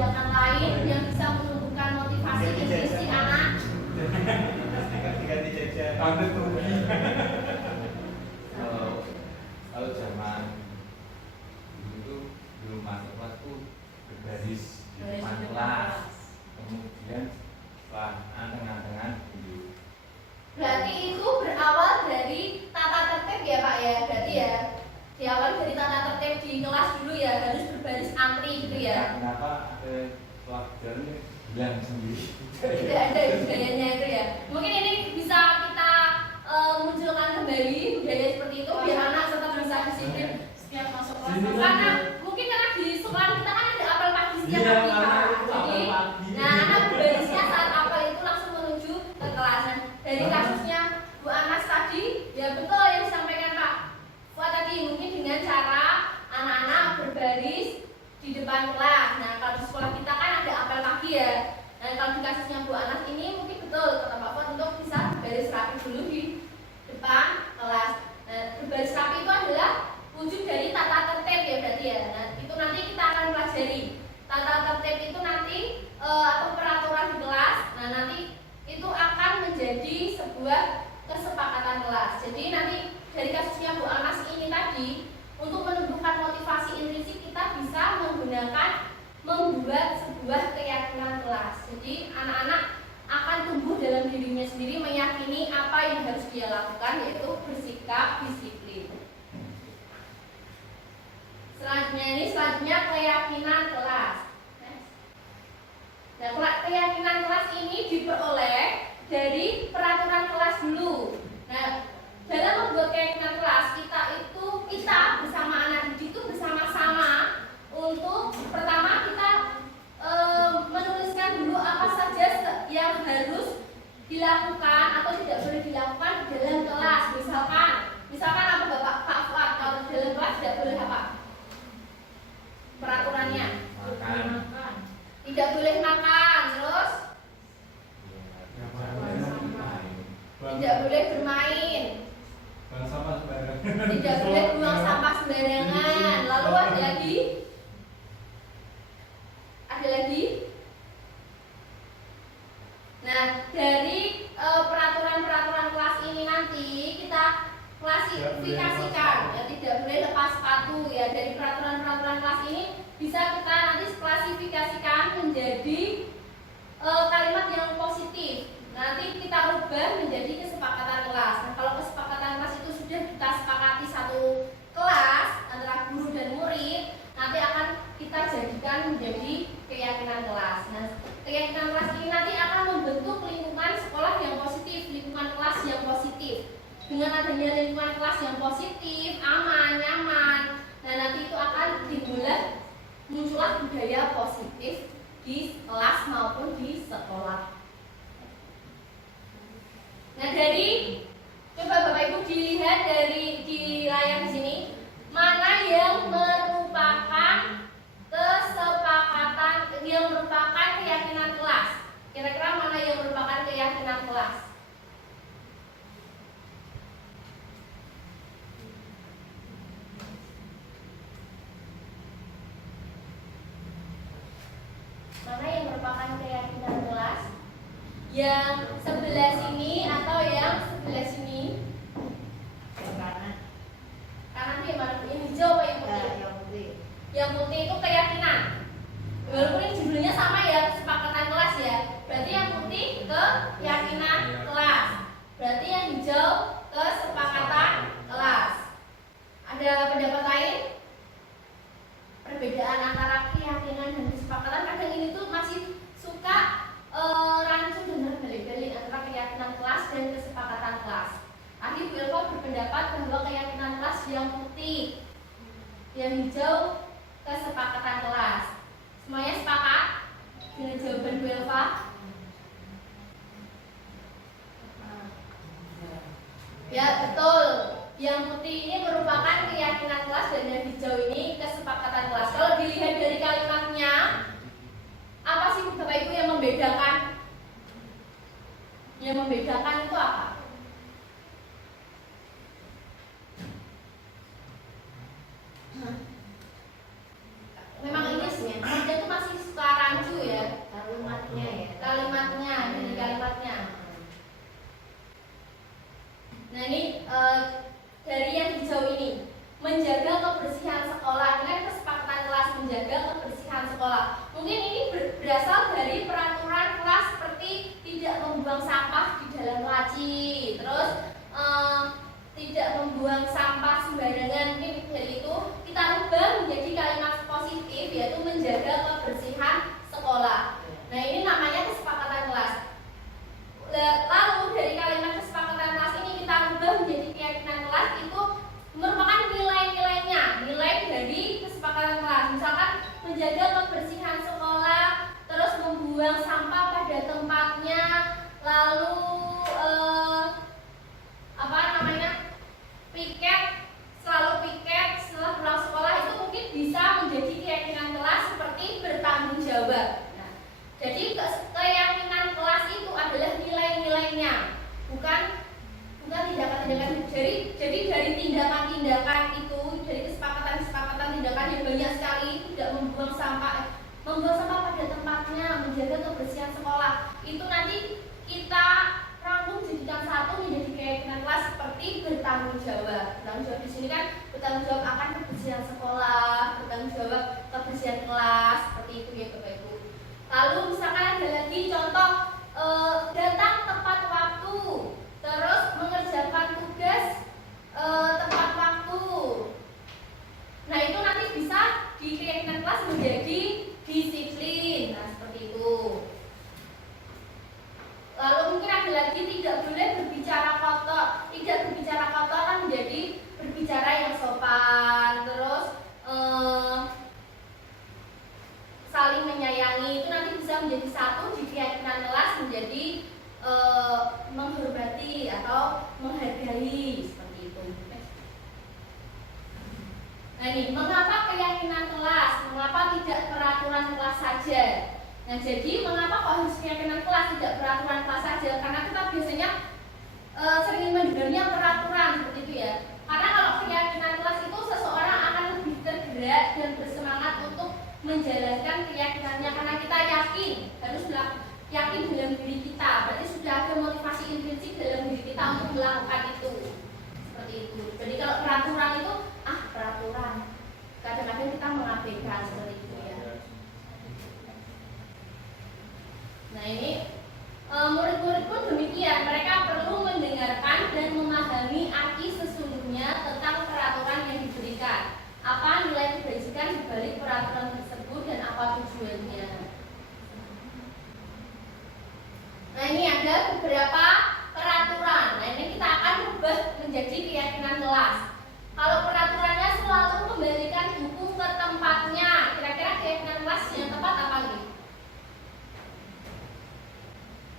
tindakan lain yang bisa menumbuhkan motivasi intrinsik anak. Kalau zaman dulu itu belum masuk kelas tuh berbaris di depan kelas, kemudian setelah tengah-tengah gitu. Berarti itu berawal dari tata tertib ya Pak ya, berarti ya diawali dari tata tertib di kelas dulu ya, harus berbaris antri gitu ya. Kenapa ada pelajaran bilang sendiri? Tidak ada budayanya itu ya. Mungkin ini bisa kita munculkan kembali budaya seperti itu biar anak tetap bisa disiplin setiap masuk kelas. Karena mungkin karena di sekolah kita kan ada apel pagi setiap pagi Pak. Jadi, nah anak berbarisnya saat apel itu langsung menuju ke kelas. Nah, dari kasusnya Bu Anas tadi, ya betul yang disampaikan Pak Fuad tadi, mungkin dengan cara anak-anak berbaris di depan kelas. Nah, kalau di sekolah kita kan ada apel pagi ya. Nah, kalau di kasusnya Bu Anas ini mungkin betul kata Pak Fuad untuk bisa berbaris rapi dulu di depan kelas. Nah, berbaris rapi itu adalah wujud dari tata tertib ya berarti ya. Nah, itu nanti kita akan pelajari. Tata tertib itu nanti atau peraturan di kelas. Nah, nanti itu akan menjadi sebuah kesepakatan kelas. Jadi nanti dari kasusnya Bu Anas ini tadi, untuk menumbuhkan motivasi intrinsik kita bisa membuat sebuah keyakinan kelas. Jadi anak-anak akan tumbuh dalam dirinya sendiri meyakini apa yang harus dia lakukan, yaitu bersikap disiplin. Selanjutnya keyakinan kelas. Nah, keyakinan kelas ini diperoleh dari peraturan kelas dulu. Nah, dalam membuat keyakinan kelas kita bersama anak didik itu bersama-sama untuk pertama kita menuliskan dulu apa saja yang harus dilakukan atau tidak boleh dilakukan di dalam kelas. Misalkan apa Bapak Pak Fuad, kalau di dalam kelas tidak boleh apa? Peraturannya Makan. tidak boleh makan, terus tidak boleh bermain, tidak boleh buang sampah sembarangan. Lalu ada lagi? Nah, dari peraturan-peraturan kelas ini nanti kita klasifikasikan ya, tidak boleh lepas sepatu ya. Dari peraturan-peraturan kelas ini bisa kita nanti klasifikasikan menjadi kalimat yang positif. Nanti kita ubah menjadi kesepakatan kelas. Nah, kalau kesepakatan kelas itu sudah kita sepakati satu kelas antara guru dan murid, nanti akan kita jadikan menjadi keyakinan kelas. Nah, keyakinan kelas ini nanti akan membentuk lingkungan sekolah yang positif, lingkungan kelas yang positif. Dengan adanya lingkungan kelas yang positif, aman, nyaman, nah nanti itu akan muncullah budaya positif di kelas maupun di sekolah. Nah, coba Bapak Ibu dilihat di layar di sini, mana yang merupakan kesepakatan, yang merupakan keyakinan kelas. Kira-kira mana yang merupakan keyakinan kelas? Mana yang merupakan keyakinan kelas? Yang sebelah sini atau yang sebelah sini? Kanan dia mana? Yang hijau apa yang putih? Yang putih. Yang putih itu keyakinan. Walaupun ini judulnya sama ya, kesepakatan kelas ya. Berarti yang putih keyakinan kelas. Berarti yang hijau kesepakatan kelas. Ada pendapat lain? Perbedaan antara keyakinan dan kesepakatan kadang ini tuh masih suka rancu dan balik-balik antara keyakinan kelas dan kesepakatan kelas. Tadi Bu Elva berpendapat bahwa keyakinan kelas yang putih, yang hijau kesepakatan kelas. Semuanya sepakat dengan jawaban Bu Elva? Ya betul. Yang putih ini merupakan keyakinan kelas dan yang hijau ini kesepakatan kelas. Kalau dilihat dari kalimatnya, apa sih Bapak Ibu yang membedakan? Yang membedakan itu apa? Memang ini sih, dia tuh masih suka rancu menjaga kebersihan sekolah, terus membuang sampah pada tempatnya, lalu selalu piket setelah pulang sekolah. Itu mungkin bisa menjadi keyakinan kelas seperti bertanggung jawab. Nah, jadi keyakinan kelas itu adalah nilai-nilainya, bukan tindakan-tindakan. Jadi dari tindakan-tindakan itu, dari kesepakatan tindakan yang banyak sekali, tidak membuang sampah pada tempatnya, menjaga kebersihan sekolah, itu nanti kita rangkum jadikan satu menjadi keyakinan kelas seperti bertanggung jawab. Bertanggung jawab di sini kan bertanggung jawab akan kebersihan sekolah, bertanggung jawab kebersihan kelas, seperti itu ya Bapak Ibu. Lalu misalkan ada lagi contoh datang tepat waktu, terus mengerjakan tugas tepat waktu. Nah, itu nanti bisa di keyakinan kelas menjadi disiplin. Nah, seperti itu. Lalu mungkin ada lagi tidak boleh berbicara kotor. Tidak berbicara kotor kan menjadi berbicara yang sopan. Terus saling menyayangi, itu nanti bisa menjadi satu di keyakinan kelas menjadi menghormati atau menghargai, seperti itu. Nah, ini mengapa keyakinan kelas? Mengapa tidak peraturan kelas saja? Nah, jadi mengapa kok harus keyakinan kelas, tidak peraturan kelas saja? Karena kita biasanya sering mendengarnya peraturan seperti itu ya. Karena kalau keyakinan kelas itu seseorang akan lebih tergerak dan bersemangat untuk menjalankan keyakinannya, karena kita yakin, harus yakin dalam diri kita. Berarti sudah ada motivasi intrinsik dalam diri kita untuk melakukan itu. Seperti itu. Jadi kalau peraturan itu peraturan, kadang-kadang kita mengabaikan seperti itu ya. Nah, ini murid-murid pun demikian, mereka perlu mendengarkan dan memahami arti sesungguhnya tentang peraturan yang diberikan, apa nilai kebajikan di balik peraturan tersebut dan apa tujuannya. Nah, ini ada beberapa peraturan. Nah, ini kita akan ubah menjadi keyakinan kelas. Kalau peraturannya selalu kembalikan buku ke tempatnya, kira-kira keyakinan kelas yang tepat apa nih?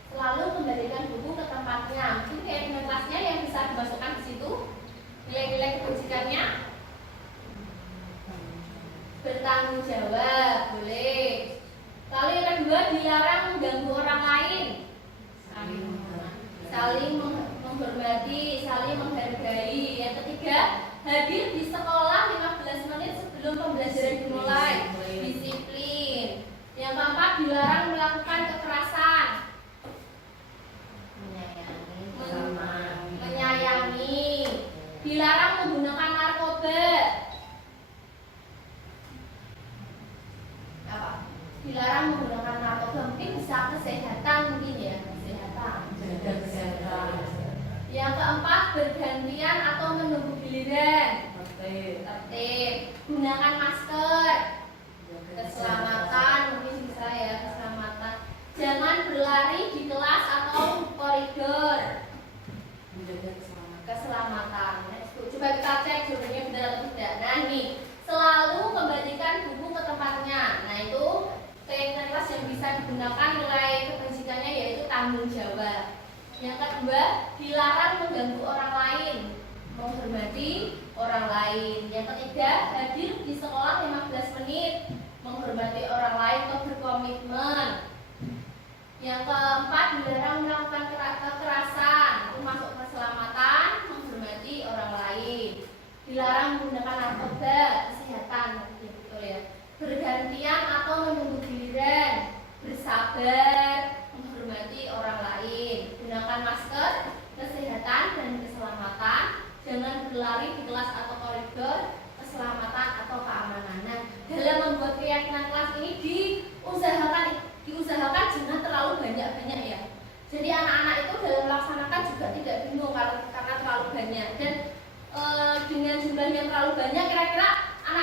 Selalu kembalikan buku ke tempatnya. Mungkin keyakinan kelasnya yang bisa dimasukkan di situ. Nilai-nilai kebajikannya bertanggung jawab, boleh. Lalu yang kedua, dilarang mengganggu orang lain, saling menghormati, saling menghargai. Yang ketiga, hadir di sekolah 15 menit sebelum pembelajaran dimulai, disiplin. Yang keempat, dilarang melakukan kekerasan, menyayangi. Dilarang menggunakan narkoba. Dilarang menggunakan narkoba, mungkin bisa kesehatan, mungkin ya, kesehatan. Yang keempat, bergantian atau menunggu giliran, tertib. Gunakan masker, keselamatan, mungkin bisa ya, keselamatan. Jangan berlari di kelas atau koridor, keselamatan. Coba kita cek jawabannya benar atau tidak. Nah, nih, selalu kembalikan buku ke tempatnya. Nah, itu keyakinan kelas yang bisa digunakan, nilai kebajikannya yaitu tanggung jawab. Yang kedua, dilarang mengganggu orang lain, menghormati orang lain. Yang ketiga, hadir di sekolah 15 menit, menghormati orang lain atau berkomitmen. Yang keempat, dilarang melakukan kekerasan, itu masuk keselamatan, menghormati orang lain. Dilarang menggunakan narkoba, kesehatan, betul ya. Bergantian atau menunggu giliran, bersabar, menghormati orang lain. Gunakan masker, kesehatan dan keselamatan. Jangan berlari di kelas atau koridor, keselamatan atau keamanan. Nah, dalam membuat keyakinan kelas ini diusahakan jangan terlalu banyak-banyak ya. Jadi anak-anak itu dalam melaksanakan juga tidak bingung karena terlalu banyak. Dan dengan jumlah yang terlalu banyak, kira-kira anak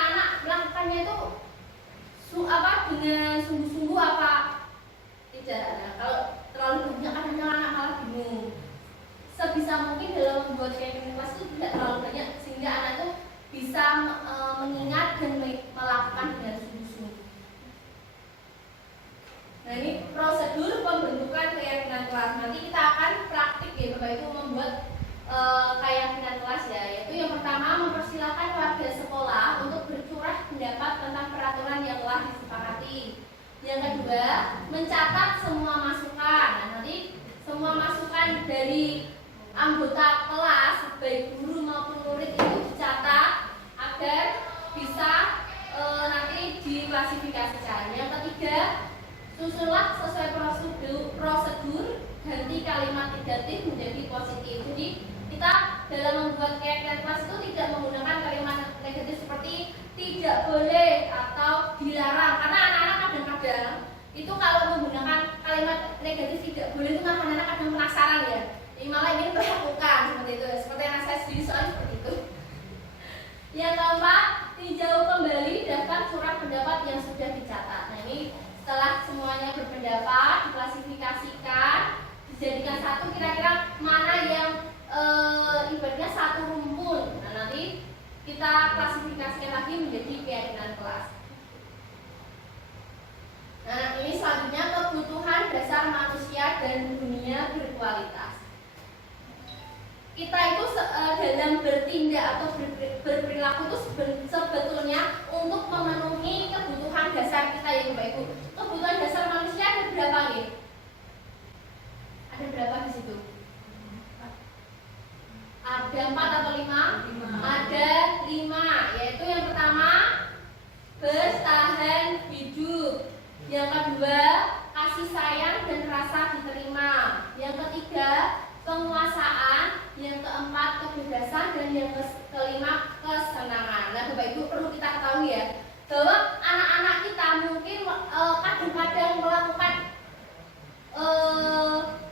kedua, mencatat semua masukan. Nah, nanti semua masukan dari anggota kelas, baik guru maupun murid itu dicatat agar bisa nanti diklasifikasikan. Yang ketiga, susunlah sesuai prosedur ganti kalimat negatif menjadi positif. Jadi kita dalam membuat keyakinan kelas itu tidak menggunakan kalimat negatif seperti tidak boleh atau dilarang, karena anak-anak kadang-kadang itu kalau menggunakan kalimat negatif tidak boleh itu kan anak-anak kadang penasaran ya, malah ingin melakukan seperti itu, seperti anak saya sendiri soalnya seperti itu. Yang keempat, tinjau kembali daftar surat pendapat yang sudah dicatat. Nah, ini setelah semuanya berpendapat diklasifikasikan, dijadikan satu, kira-kira mana yang ibaratnya satu rumpun. Nah, nanti kita klasifikasikan lagi menjadi keyakinan kelas. Nah, ini selanjutnya kebutuhan dasar manusia dan dunia berkualitas. Kita itu dalam bertindak atau berperilaku itu sebetulnya untuk memenuhi kebutuhan dasar kita ya Bapak Ibu. Kebutuhan dasar manusia ada berapa nih? Ada berapa di situ? Ada 4 atau 5? Ada 5, yaitu yang pertama bertahan hidup, yang kedua kasih sayang dan rasa diterima, yang ketiga penguasaan, yang keempat kebebasan, dan yang kelima kesenangan. Nah Bapak Ibu perlu kita ketahui ya, bahwa anak-anak kita mungkin kadang-kadang melakukan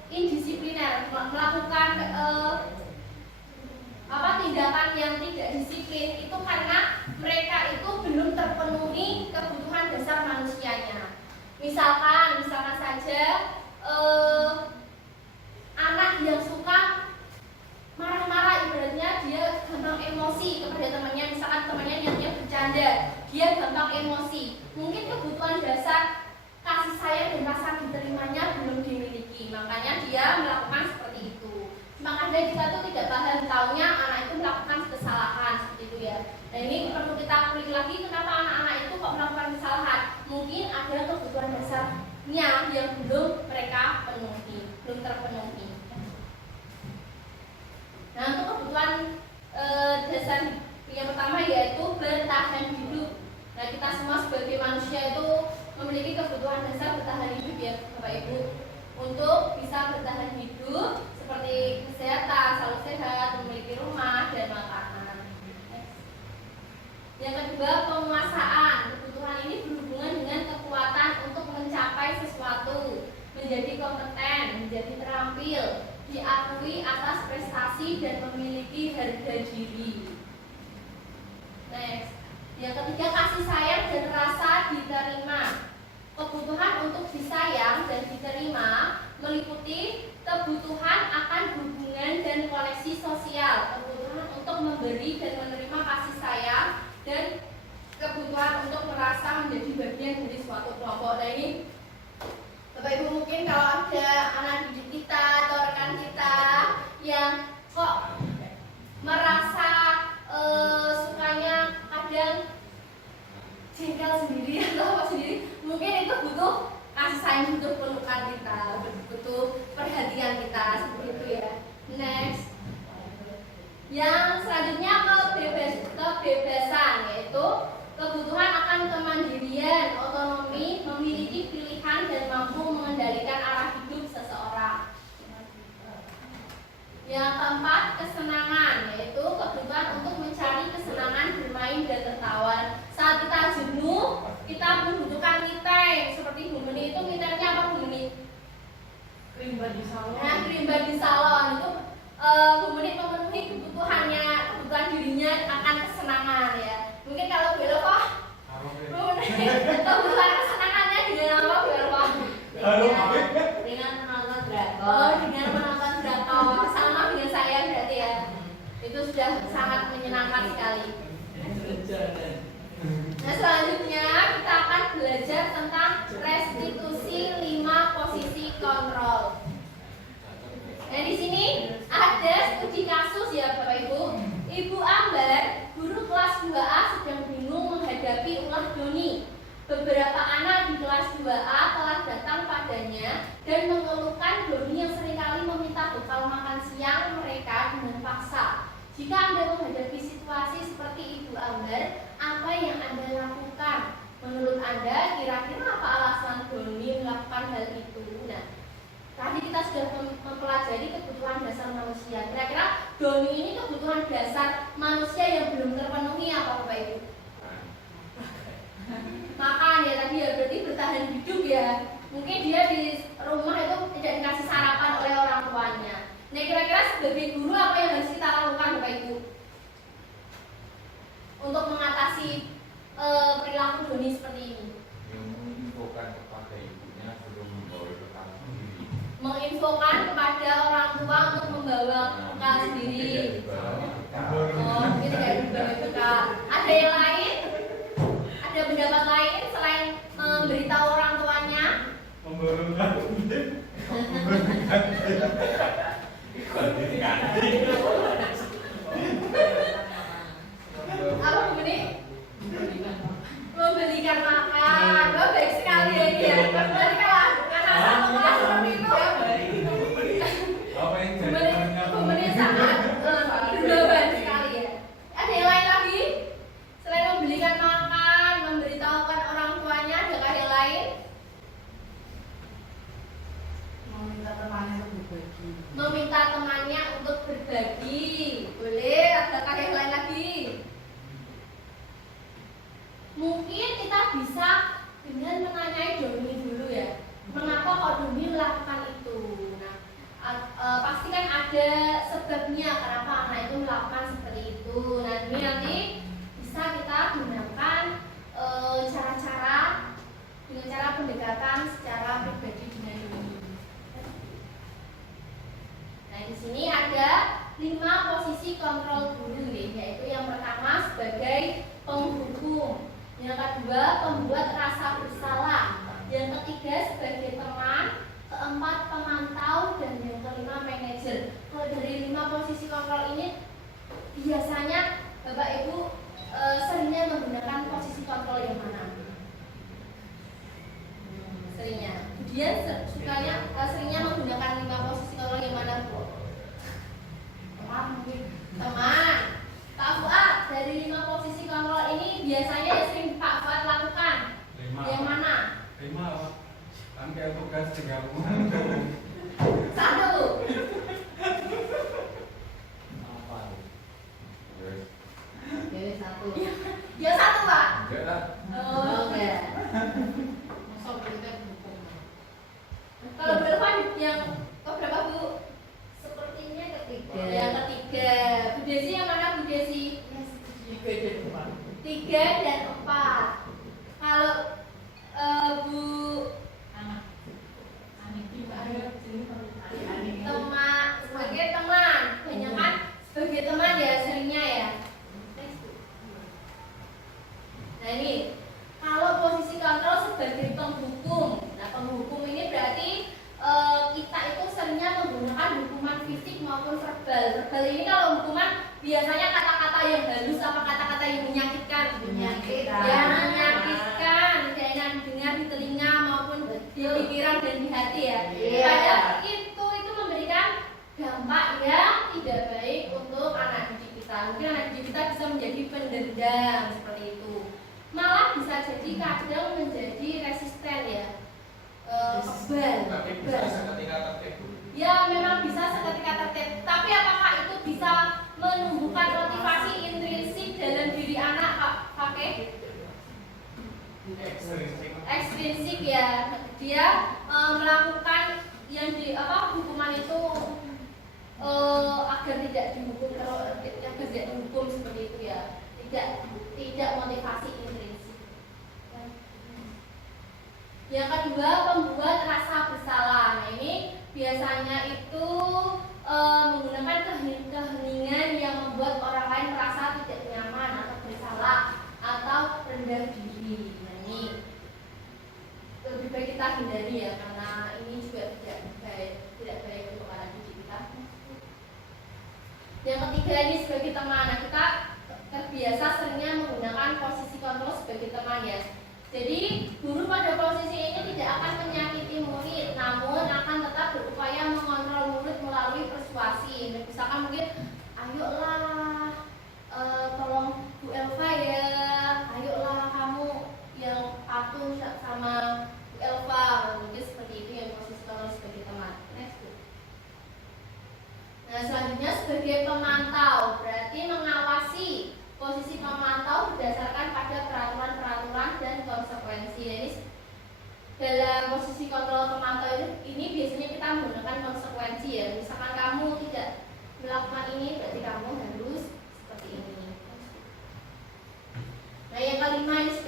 indisipliner, melakukan tindakan yang tidak disiplin itu karena mereka itu belum terpenuhi kebutuhan dasar manusianya. Misalkan saja anak yang suka marah-marah, ibaratnya dia gampang emosi kepada temannya, misalkan temannya yang bercanda, dia gampang emosi. Mungkin kebutuhan dasar kasih sayang dan rasa diterimanya belum dimiliki, makanya dia melakukan seperti itu. Makanya kita tuh tidak paham, taunya anak itu melakukan kesalahan seperti itu ya. Nah ini perlu kita kulik lagi, kenapa anak-anak itu kok melakukan kesalahan? Mungkin ada kebutuhan dasarnya yang belum mereka penuhi, belum terpenuhi. Nah untuk kebutuhan dasar yang pertama yaitu bertahan hidup. Nah kita semua sebagai manusia itu memiliki kebutuhan dasar bertahan hidup ya Bapak Ibu. Untuk bisa bertahan hidup seperti kesehatan, selalu sehat, memiliki rumah dan makanan. Yang kedua penguasaan. Kebutuhan ini berhubungan dengan kekuatan untuk mencapai sesuatu, menjadi kompeten, menjadi terampil, diakui atas prestasi dan memiliki harga diri. Next. Yang ketiga kasih sayang dan rasa diterima. Kebutuhan untuk disayang dan diterima meliputi kebutuhan akan hubungan dan koneksi sosial, kebutuhan untuk memberi dan menerima kasih sayang, dan kebutuhan untuk merasa menjadi bagian dari suatu kelompok. Nah ini Bapak Ibu mungkin kalau ada anak didik kita atau rekan kita yang kok merasa sukanya kadang jengkel sendiri atau apa sendiri, mungkin itu butuh kasih sayang, butuh pelukan kita, butuh perhatian kita seperti itu ya. Next, yang selanjutnya kebebasan, yaitu kebutuhan akan kemandirian, otonomi, memiliki pilihan dan mampu mengendalikan arah hidup seseorang. Yang keempat kesenangan, yaitu kebutuhan untuk mencari kesenangan bermain dan tertawa. Saat kita jenuh, kita membutuhkan me time. Seperti Bu Meni itu me time-nya apa Bu Meni? Kerimban di salon. Nah, kerimban di salon itu Bu Meni memenuhi kebutuhannya, kebutuhan dirinya akan kesenangan ya. Mungkin kalau Bu Elva kebutuhan kesenangannya dengan apa Bu Elva? Dengan menonton drakor. Oh, dengan menonton drakor. Sama dengan saya berarti ya. Itu sudah sangat menyenangkan sekali. Nah selanjutnya kita akan belajar tentang restitusi 5 posisi kontrol. Nah di sini ada studi kasus ya Bapak Ibu. Ibu Ambar, guru kelas 2A sedang bingung menghadapi ulah Doni. Beberapa anak di kelas 2A telah Jika Anda menghadapi situasi seperti Ibu Ambar, apa yang Anda lakukan? Menurut Anda, kira-kira apa alasan Doni melakukan hal itu? Nah, tadi kita sudah mempelajari kebutuhan dasar manusia. Kira-kira Doni ini kebutuhan dasar manusia yang belum terpenuhi apa Bapak Ibu? Makan ya tadi ya, berarti bertahan hidup ya. Mungkin dia di rumah itu tidak dikasih sarapan oleh orang tuanya. Nah kira-kira sebagai guru apa yang harus kita lakukan Bapak Ibu untuk mengatasi perilaku Doni seperti ini? Menginfokan kepada ibunya sebelum membawa bekal sendiri. Menginfokan kepada orang tua untuk membawa bekal sendiri. Oh, mungkin tidak dibawa bekal. Ada yang lain? Ada pendapat lain selain memberitahu orang tuanya? Memborongkan. Apa ini? Membelikan makan. Oh, baik sekali ya ini ya. Berarti kalau anak satu kelas seperti itu Apa yang jadi pembeli sangat berbeban sekali ya. Ada yang lain lagi? Selain membelikan makan, memberitahukan orang tuanya, adakah yang lain? Meminta temannya untuk berbagi. Meminta temannya untuk berbagi. Boleh, adakah yang lain lagi? Mungkin kita bisa dengan menanyai Doni dulu ya. Mengapa kok Doni melakukan itu? Nah, pasti kan ada sebabnya kenapa anak itu melakukan seperti itu. Nah, ini nanti bisa kita gunakan cara-cara dengan cara pendekatan secara pribadi dengan Doni. Nah, di sini ada 5 posisi kontrol guru nih, yaitu yang pertama sebagai penghukum, yang kedua pembuat rasa bersalah, yang ketiga sebagai teman, keempat pemantau, dan yang kelima manajer. Kalau dari 5 posisi kontrol ini biasanya Bapak Ibu seringnya menggunakan posisi kontrol yang mana? Seringnya. Kemudian seringnya menggunakan 5 posisi kontrol yang mana Bu? Teman. Pak Fuad, dari 5 posisi kontrol ini biasanya yang sering Pak Fuad lakukan? 5. Yang mana? 5. Sampai tugas 30. 1. Apa? Jadi satu. Ya 1 Pak. Enggak. Oh, oke. Masa kita hukum. Kalau berapa yang berapa Bu? Sepertinya ketiga. Yang ketiga. Bu Desi yang mana Bu Desi? 3 dan 4. 3 dan 4. Kalau Bu Anak. teman sebagai teman, banyak kan sebagai teman ya seringnya ya. Nah ini kalau posisi kontrol sebagai penghukum. Nah penghukum ini berarti kita itu seringnya menggunakan hukuman fisik maupun verbal. Verbal ini kalau hukuman biasanya kata-kata yang halus apa kata-kata yang menyakitkan? Menyakitkan. Yang menyakitkan, tidak enak didengar di telinga maupun di pikiran dan di hati ya. Iya. Padahal itu memberikan dampak yang tidak baik untuk anak didik kita. Mungkin anak didik kita bisa menjadi pendendam seperti itu. Malah bisa jadi kadang menjadi resisten ya. Kebal. Seketika tertib. Ya memang bisa seketika tertib. Tapi apakah itu bisa menumbuhkan motivasi intrinsik dalam diri anak Pak Kek? Ekstrinsik ya. Dia melakukan yang hukuman itu agar tidak dihukum agar tidak dihukum seperti itu ya. Tidak motivasi intrinsik. Yang kedua pembuat rasa bersalah. Nah ini biasanya itu menggunakan keheningan yang membuat orang lain merasa tidak nyaman atau bersalah atau rendah diri. Nah ini lebih baik kita hindari ya karena ini juga tidak baik untuk anak didik kita. Yang ketiga ini sebagai teman. Nah kita terbiasa seringnya menggunakan posisi kontrol sebagai teman ya. Jadi guru pada posisi ini tidak akan menyakiti murid, namun akan tetap berupaya mengontrol murid melalui persuasi. Misalkan mungkin, ayolah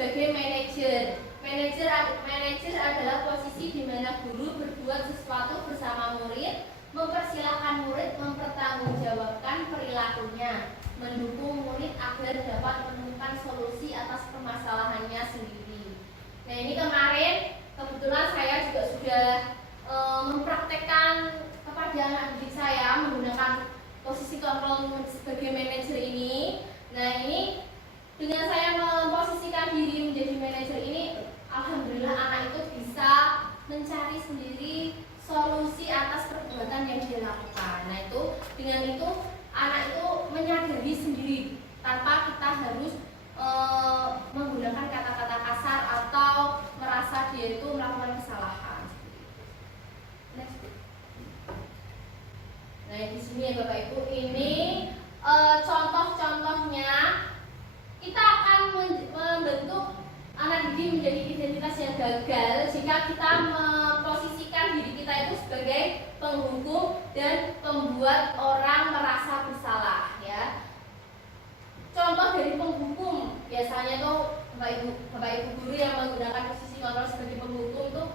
sebagai manajer. Manajer adalah posisi di mana guru berbuat sesuatu bersama murid, mempersilahkan murid mempertanggungjawabkan perilakunya, mendukung murid agar dapat menemukan solusi atas permasalahannya sendiri. Nah, ini kemarin kebetulan saya juga sudah mempraktekkan kepada anak didik saya menggunakan posisi kontrol sebagai manajer ini. Nah, ini dengan saya memposisikan diri menjadi manajer ini, alhamdulillah anak itu bisa mencari sendiri solusi atas perbuatan yang dia lakukan. Nah, itu dengan itu anak itu menyadari sendiri tanpa kita harus menggunakan kata-kata kasar atau merasa dia itu melakukan kesalahan. Next. Nah, di sini ya Bapak Ibu, ini contoh-contohnya. Kita akan membentuk anak didik menjadi identitas yang gagal jika kita memposisikan diri kita itu sebagai penghukum dan pembuat orang merasa bersalah, ya. Contoh dari penghukum biasanya tuh Bapak Ibu guru yang menggunakan posisi kontrol sebagai penghukum tuh,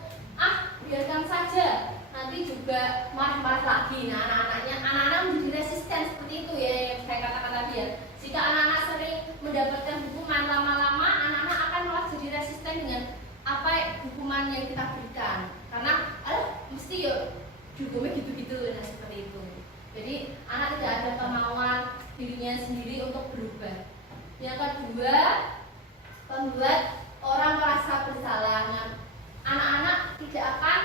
biarkan saja, nanti juga marah-marah lagi. Nah, anak-anak menjadi resisten seperti itu ya, yang saya katakan tadi ya. Jika anak-anak sering mendapatkan hukuman, lama-lama anak-anak akan malah jadi resisten dengan apa hukuman yang kita berikan. Karena mesti ya dihukumnya gitu-gitu, nah seperti itu. Jadi anak tidak ada kemauan dirinya sendiri untuk berubah. Yang kedua, membuat orang merasa bersalah. Nah, anak-anak tidak akan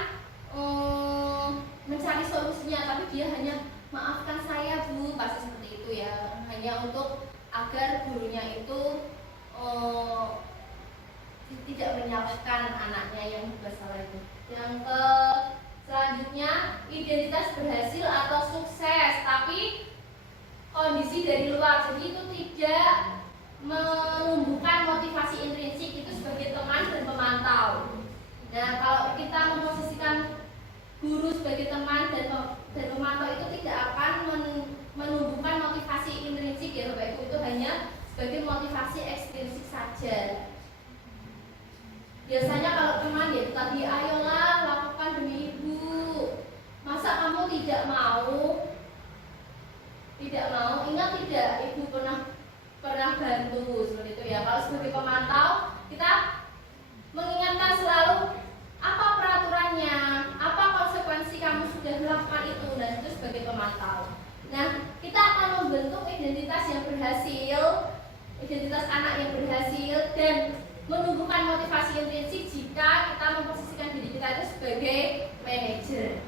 mencari solusinya, tapi dia hanya maafkan saya Bu, pasti seperti itu ya, hanya untuk agar gurunya itu tidak menyalahkan anaknya yang bersalah itu. Yang selanjutnya, identitas berhasil atau sukses, tapi kondisi dari luar, jadi itu tidak menumbuhkan motivasi intrinsik itu sebagai teman dan pemantau. Nah, kalau kita memposisikan guru sebagai teman dan pemantau itu tidak akan menumbuhkan motivasi intrinsik ya Bapak Ibu, itu hanya sebagai motivasi ekstrinsik saja. Biasanya kalau teman ya tadi, ayolah lakukan demi ibu, masa kamu tidak mau? Ingat tidak ibu pernah bantu, seperti itu ya. Kalau sebagai pemantau kita mengingatkan selalu apa peraturannya, apa konsekuensi kamu sudah melakukan itu, dan itu sebagai pemantau. Nah, kita akan membentuk identitas yang berhasil, identitas anak yang berhasil, dan menumbuhkan motivasi intrinsik jika kita memposisikan diri kita itu sebagai manajer.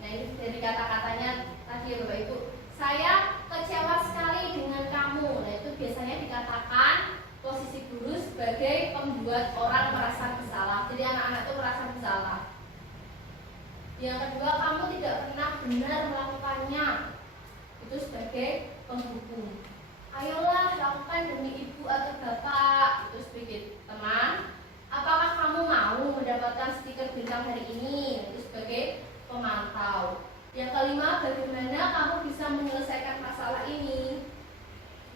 Nah, ini dari kata-katanya tadi ya Bapak Ibu, saya kecewa sekali dengan kamu. Nah, itu biasanya dikatakan posisi guru sebagai pembuat orang merasa bersalah. Jadi anak-anak itu merasa bersalah. Yang kedua, kamu tidak pernah benar melakukannya, itu sebagai penghukum. Ayolah lakukan demi ibu atau bapak, itu sebagai teman. Apakah kamu mau mendapatkan stiker bintang hari ini, itu sebagai pemantau. Yang kelima, bagaimana kamu bisa menyelesaikan masalah ini.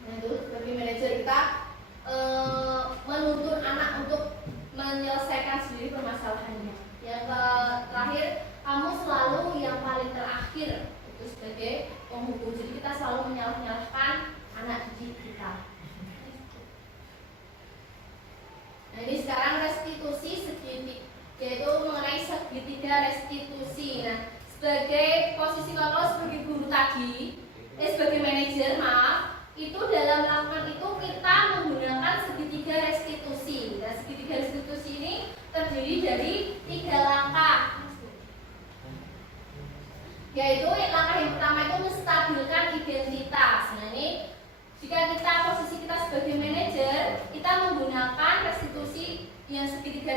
Nah, itu sebagai manajer kita menuntun anak untuk menyelesaikan sendiri permasalahannya. Yang terakhir, kamu selalu yang paling terakhir, itu sebagai penghukum. Jadi kita selalu menyalahkan anak didik kita. Nah, ini sekarang restitusi segitiga, yaitu mengenai segitiga restitusi. Nah, sebagai posisi kontrol sebagai guru tadi, sebagai manajer, itu dalam melakukan itu kita menggunakan segitiga restitusi. Nah, segitiga restitusi ini terdiri dari 3 langkah, yaitu langkah yang pertama itu menstabilkan identitas. Nah, ini jika posisi kita sebagai manajer, kita menggunakan restitusi yang segitiga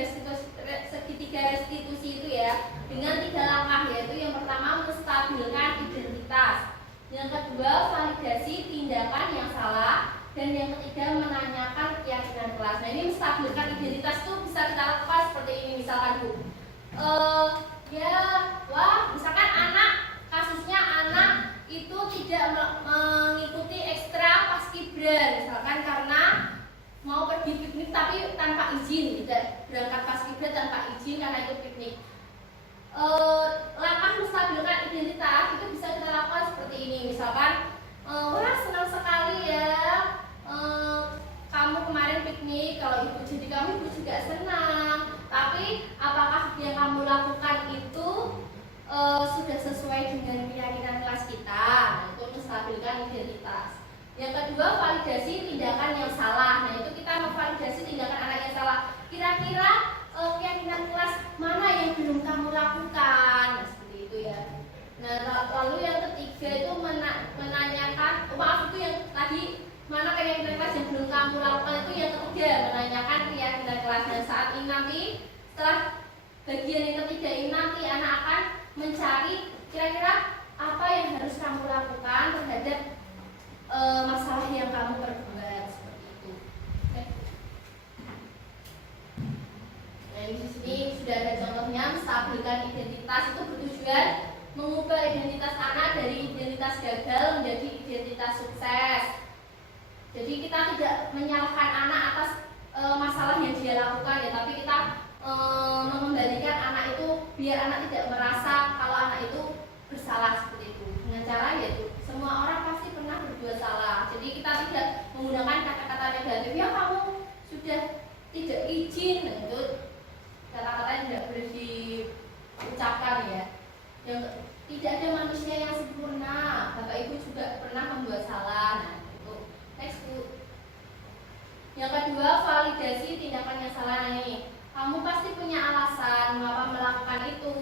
restitusi itu ya, dengan 3 langkah, yaitu yang pertama menstabilkan identitas, yang kedua validasi tindakan yang salah, dan yang ketiga menanyakan keyakinan kelas. Nah, ini menstabilkan identitas itu bisa kita lakukan seperti ini, misalkan Bu, misalkan kasusnya anak itu tidak mengikuti ekstra paskibra liburan, misalkan karena mau pergi piknik tapi tanpa izin, tidak berangkat paskibra tanpa izin karena itu piknik. Langkah menstabilkan identitas itu bisa kita lakukan seperti ini, misalkan wah senang sekali ya kamu kemarin piknik, kalau ibu jadi kamu ibu juga senang, tapi apakah yang kamu lakukan itu sudah sesuai dengan keyakinan kelas kita? Nah, itu menstabilkan identitas. Yang kedua, validasi tindakan yang salah. Nah, itu kita memvalidasi tindakan anak yang salah. Kira-kira keyakinan kelas mana yang belum kamu lakukan? Nah, seperti itu ya. Nah, lalu yang ketiga itu menanyakan, maaf itu yang tadi mana keyakinan kelas yang belum kamu lakukan, itu yang ketiga, menanyakan keyakinan kelas. Dan saat ini nanti setelah bagian yang ketiga ini nanti anak akan mencari kira-kira apa yang harus kamu lakukan terhadap masalah yang kamu perbuat, seperti itu. Oke. Nah, di sini sudah ada contohnya. Menstabilkan identitas itu bertujuan mengubah identitas anak dari identitas gagal menjadi identitas sukses. Jadi kita tidak menyalahkan anak atas masalah yang dia lakukan ya, tapi kita mengembalikan anak itu biar anak tidak merasa kalau anak itu bersalah, seperti itu. Dengan cara yaitu semua orang pasti pernah berbuat salah. Jadi kita tidak menggunakan kata-kata negatif. Ya kamu sudah tidak izin, nah, itu kata-kata yang tidak boleh diucapkan ya. Yang tidak ada manusia yang sempurna. Bapak Ibu juga pernah membuat salah. Nah, itu. Next Bu. Yang kedua, validasi tindakan yang salah nih. Kamu pasti punya alasan mengapa melakukan itu.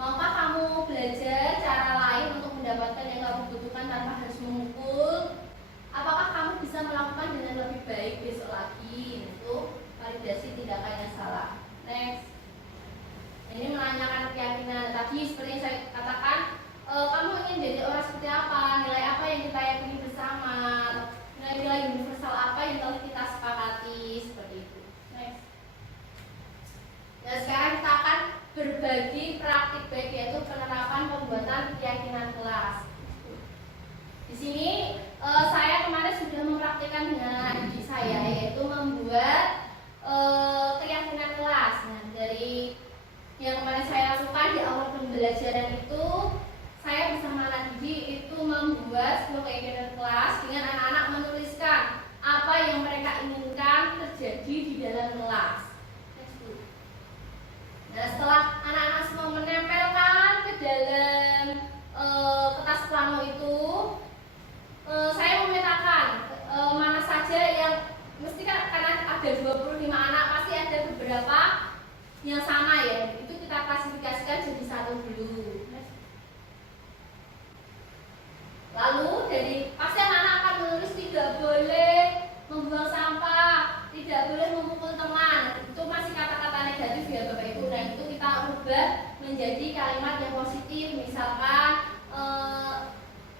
Maukah kamu belajar cara lain untuk mendapatkan yang kamu butuhkan tanpa harus memukul? Apakah kamu bisa melakukan dengan lebih baik besok lagi? Itu validasi tindakan yang salah. Next. Ini menanyakan keyakinan. Tadi seperti yang saya katakan, kamu ingin jadi orang seperti apa? Nilai apa yang kita yakini bersama? Nilai-nilai universal apa yang telah kita sepakati? Seperti itu. Next. Nah, sekarang kita akan berbagi praktik baik, yaitu penerapan pembuatan keyakinan kelas. Di sini saya kemarin sudah mempraktikkan dengan anak didik saya, yaitu membuat keyakinan kelas. Nah, dari yang kemarin saya lakukan di awal pembelajaran itu, saya bersama anak didik itu membuat sebuah keyakinan kelas dengan anak-anak menuliskan apa yang mereka inginkan terjadi di dalam kelas. Nah, setelah anak-anak semua menempelkan ke dalam kertas plano itu, saya memetakan mana saja yang mesti kan, karena ada 25 anak pasti ada beberapa yang sama ya. Itu kita klasifikasikan jadi satu dulu. Lalu dari pasti anak-anak akan menulis tidak boleh membuang sampah, tidak boleh memukul teman. Itu masih kata-kata negatif ya Bapak Ibu. Nah, itu kita ubah menjadi kalimat yang positif, misalkan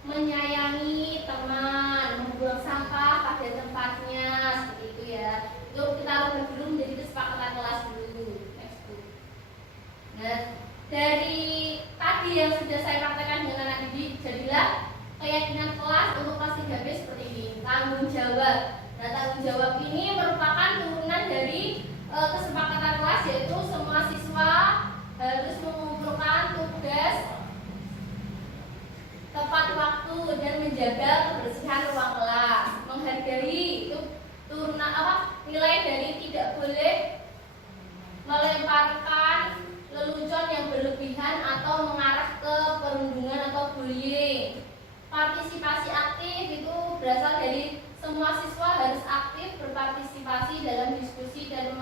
menyayangi teman, membuang sampah pada tempatnya, seperti itu ya. Itu kita ubah dulu menjadi kesepakatan kelas dulu. Next. Nah, dari tadi yang sudah saya praktekkan dengan anak didik, jadilah keyakinan kelas untuk kelas 3B seperti ini. Tanggung jawab. Nah, tanggung jawab ini merupakan turunan dari kesepakatan kelas, yaitu semua siswa harus mengumpulkan tugas tepat waktu dan menjaga kebersihan ruang kelas. Menghargai itu turunan nilai dari tidak boleh melemparkan lelucon yang berlebihan atau mengarah ke perundungan atau bullying. Partisipasi aktif itu berasal dari semua siswa harus aktif berpartisipasi dalam diskusi dan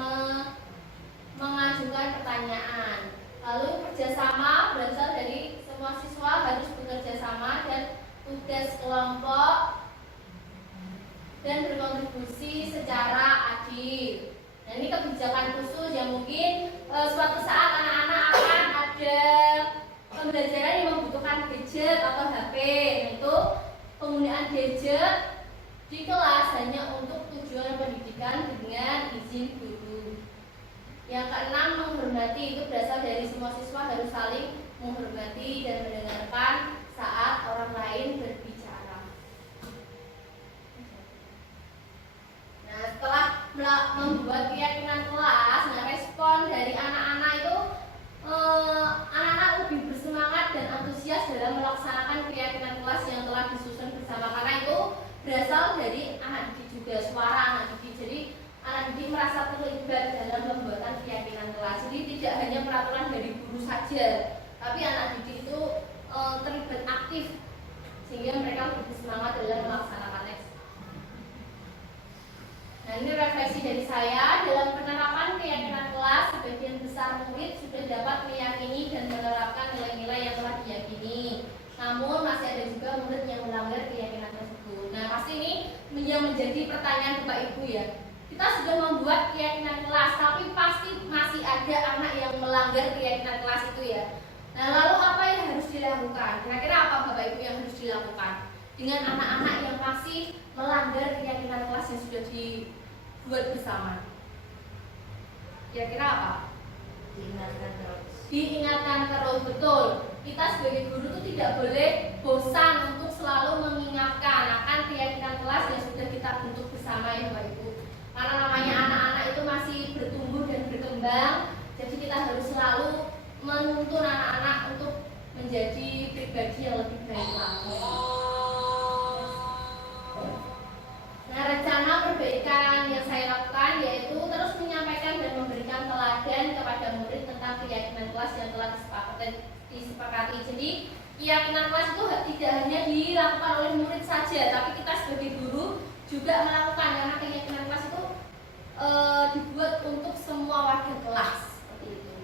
mengajukan pertanyaan. Lalu kerjasama berasal dari semua siswa harus bekerja sama dan tugas kelompok dan berkontribusi secara adil. Nah, ini kebijakan khusus yang mungkin suatu saat anak-anak akan ada pembelajaran yang membutuhkan gadget atau HP. Nah, itu penggunaan gadget di kelas hanya untuk tujuan pendidikan dengan izin guru. Yang keenam, menghormati itu berasal dari semua siswa harus saling menghormati dan mendengarkan saat orang lain berbicara. membuat keyakinan kelas, nah respon dari anak-anak itu anak-anak lebih bersemangat dan antusias dalam melaksanakan keyakinan kelas yang telah disusun bersama, karena itu berasal dari anak didik juga, suara anak didik. Jadi anak didik merasa terlibat dalam pembuatan keyakinan kelas. Jadi tidak hanya peraturan dari guru saja, tapi anak didik itu terlibat aktif sehingga mereka lebih semangat dalam melaksanakan tes. Nah, ini refleksi dari saya. Dalam penerapan keyakinan kelas, sebagian besar murid sudah dapat meyakini dan menerapkan nilai-nilai yang telah diyakini. Namun masih ada juga murid yang melanggar keyakinan tersebut. Nah, pasti ini yang menjadi pertanyaan Bapak Ibu ya. Kita sudah membuat keyakinan kelas, tapi pasti masih ada anak yang melanggar keyakinan kelas itu ya. Nah, lalu apa yang harus dilakukan? Kira-kira apa Bapak Ibu yang harus dilakukan dengan anak-anak yang masih melanggar keyakinan kelas yang sudah dibuat bersama? Kira-kira apa? Diingatkan terus. Diingatkan terus, betul. Kita sebagai guru itu tidak boleh bosan untuk selalu mengingatkan akan keyakinan kelas yang sudah kita bentuk bersama ya Bapak Ibu. Karena namanya anak-anak itu masih bertumbuh dan berkembang, jadi kita harus selalu menuntun anak-anak untuk menjadi pribadi yang lebih baik lagi. Nah, rencana perbaikan yang saya lakukan yaitu terus menyampaikan dan memberikan teladan kepada murid tentang keyakinan kelas yang telah disepakati. Jadi keyakinan kelas itu tidak hanya dilakukan oleh murid saja, tapi kita sebagai guru juga melakukan, karena keyakinan kelas itu dibuat untuk semua warga kelas seperti itu.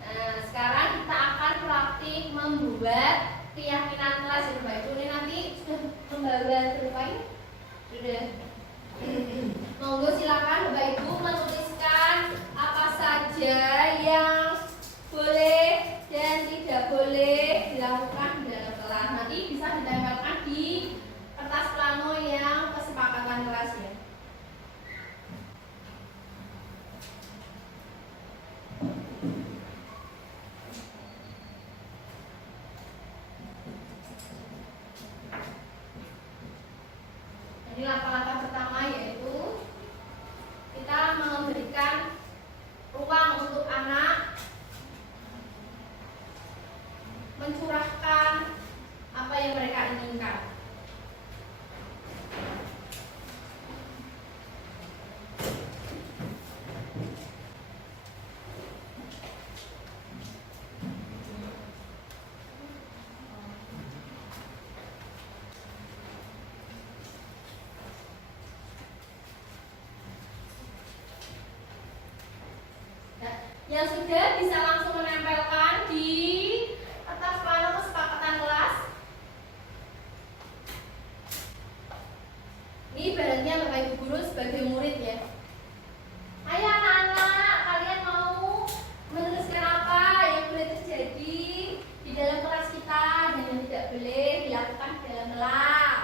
Nah, sekarang kita akan praktik membuat keyakinan kelas ya Bapak Ibu. Ini nanti sudah membawa berapa? Sudah. Monggo silakan Bapak Ibu menuliskan apa saja yang boleh dan tidak boleh dilakukan dalam kelas. Nanti bisa ditempelkan di kertas plano yang kesepakatan kelas ya. Jadi langkah-langkah pertama yaitu kita memberikan ruang untuk anak mencurahkan apa yang mereka inginkan. Yang sudah bisa langsung menempelkan di kertas plano kesepakatan kelas. Ini ibaratnya Bapak Ibu guru sebagai murid ya. Ayo anak-anak, kalian mau menuliskan apa yang boleh terjadi di dalam kelas kita dan yang tidak boleh dilakukan di dalam kelas.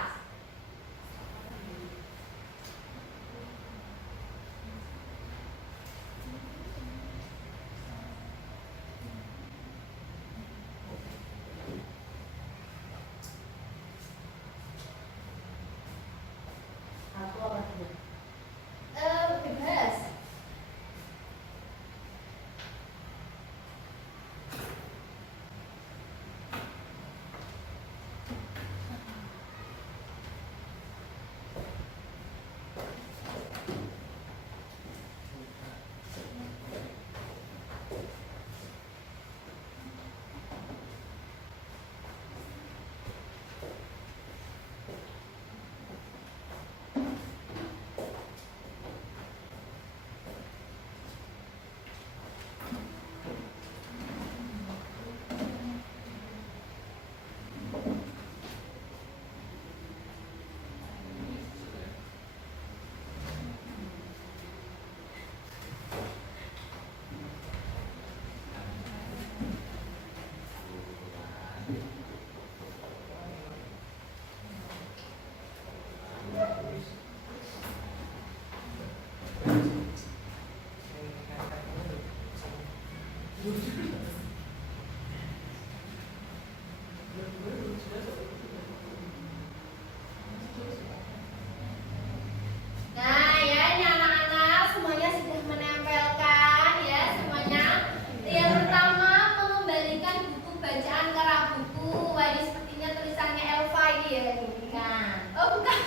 bukan.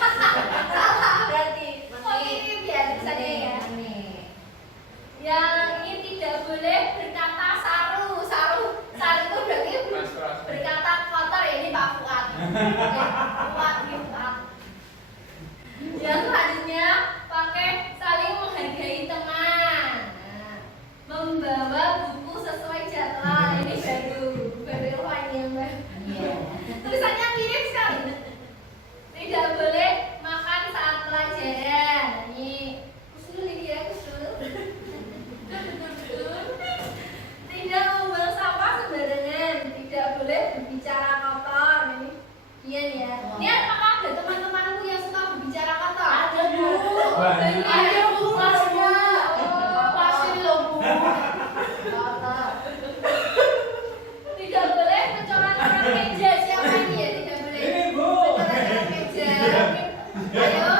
Salah berarti. Oh, Menit. ini biar tulisannya ya. Menit. Yang ini tidak boleh berkata saru. Saru itu berarti berkata kotor ya, ini Pak Fuad. Fuad, Fuad. Yang selanjutnya pakai saling menghargai teman. Nah, membawa buku sesuai jadwal. Ini baru yang baru. Iya. Tulisannya mirip sekali. Tidak boleh makan saat pelajaran. Ini usul ini ya, usul. Tidak membuang sampah sembarangan. Tidak boleh berbicara kotor. Ini iya nih ya. Ini apakah ada teman-temanku yang suka berbicara kotor? Ada, Bu. Banyak. Ada, Bu, kelasnya. Oh, Pasti loh, Bu. tidak boleh mencoret-coret meja. Siapa ini ya? Tidak boleh mencoret-coret meja. Ayo.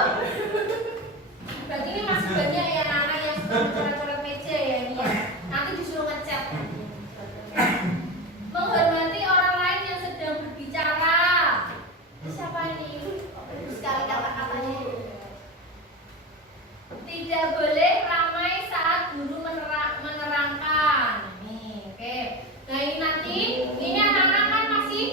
Berarti ini masih banyak ya anak yang suka mencoret-coret meja ya ini ya. Nanti disuruh ngecat. Menghormati orang lain yang sedang berbicara. Ini siapa ini? Bagus sekali kata-katanya. Tidak boleh ramai saat guru menerangkan. Nih, oke. Nah ini nanti, ini anak-anak kan masih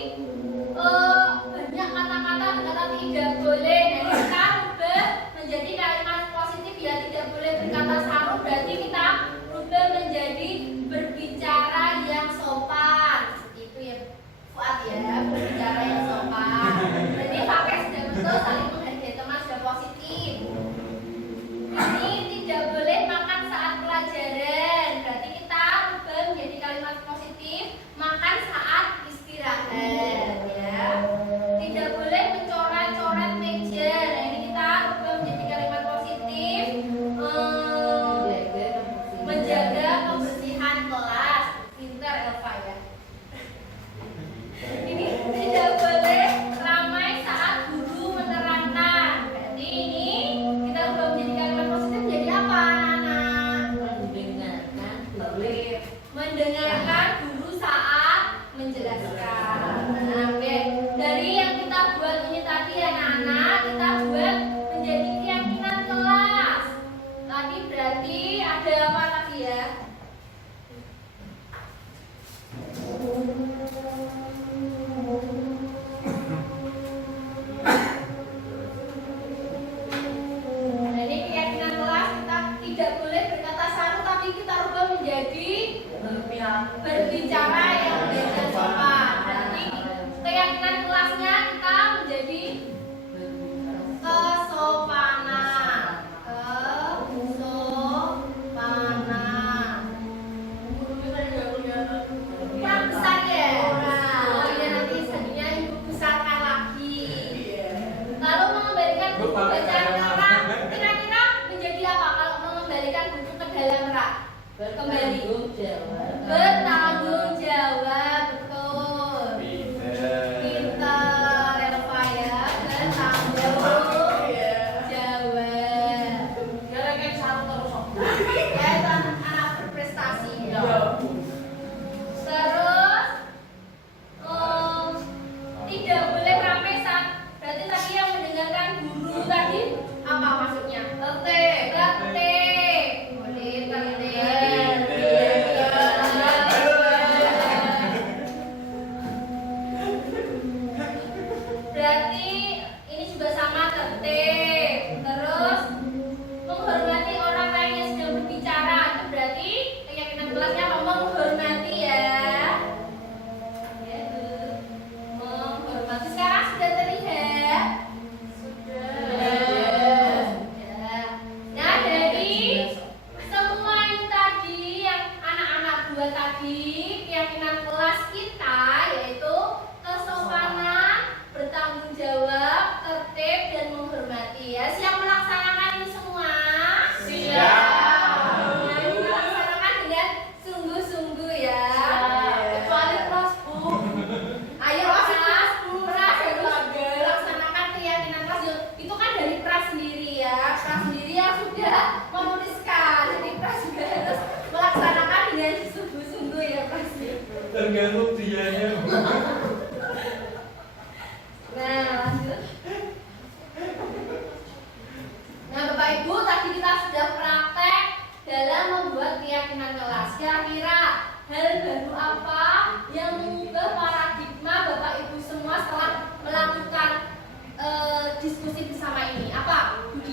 banyak kata-kata tidak boleh. Nah ini kita rubah menjadi kalimat positif ya. Tidak boleh berkata saru, berarti kita rubah menjadi berbicara yang sopan. Seperti itu ya, Fuad ya, berbicara yang sopan. Jadi pakai sudah betul, saling menghargai teman sudah positif. Ini tidak boleh makan saat pelajaran. Berarti kita rubah menjadi kalimat positif, makan saat istirahat ya. Tidak boleh mencoret-coret meja. Nah, ini kita rubah menjadi kalimat positif, menjaga kebersihan kelas. Pintar Elva ya. Ini tidak boleh ramai saat guru menerangkan. Berarti ini kita ubah menjadi kalimat positif jadi apa anak-anak? Mendengarkan guru. Mendengarkan guru saat menjelaskan. Nah, oke. Dari yang kita buat ini tadi anak-anak, kita buat menjadi keyakinan kelas. Tadi berarti ada apa tadi ya? Nah, ini keyakinan kelas kita tidak boleh berkata saru, tapi kita rubah menjadi berbicara yang dengan sopan. Berarti keyakinan kelasnya kita menjadi kesopanan. Kesopanan. Kurang besar ya? Oh iya, nanti selanjutnya ibu besarkan lagi. Lalu mengembalikan buku bacaan orang, kira-kira menjadi apa kalau mengembalikan buku ke dalam rak? Kembali. Bertanggung jawab, betul. Pintar, Elva ya. Bertanggung jawab. Ya, itu anak-anak berprestasi. Terus, tidak boleh ramai saat. Berarti tadi yang mendengarkan guru tadi apa maksudnya? Tertib. Boleh tertib. Berarti ini juga sama tertib. Terus menghormati orang lain yang sedang berbicara. Itu berarti keyakinan kelasnya apa? Menghormati ya. Ya, menghormati. Sekarang sudah terlihat? Sudah. Nah, dari semua ini tadi yang anak-anak buat tadi, keyakinan kelas kita yaitu kesopanan, bertanggung jawab, tertib dan menghormati ya. Siap melaksanakan ini semua?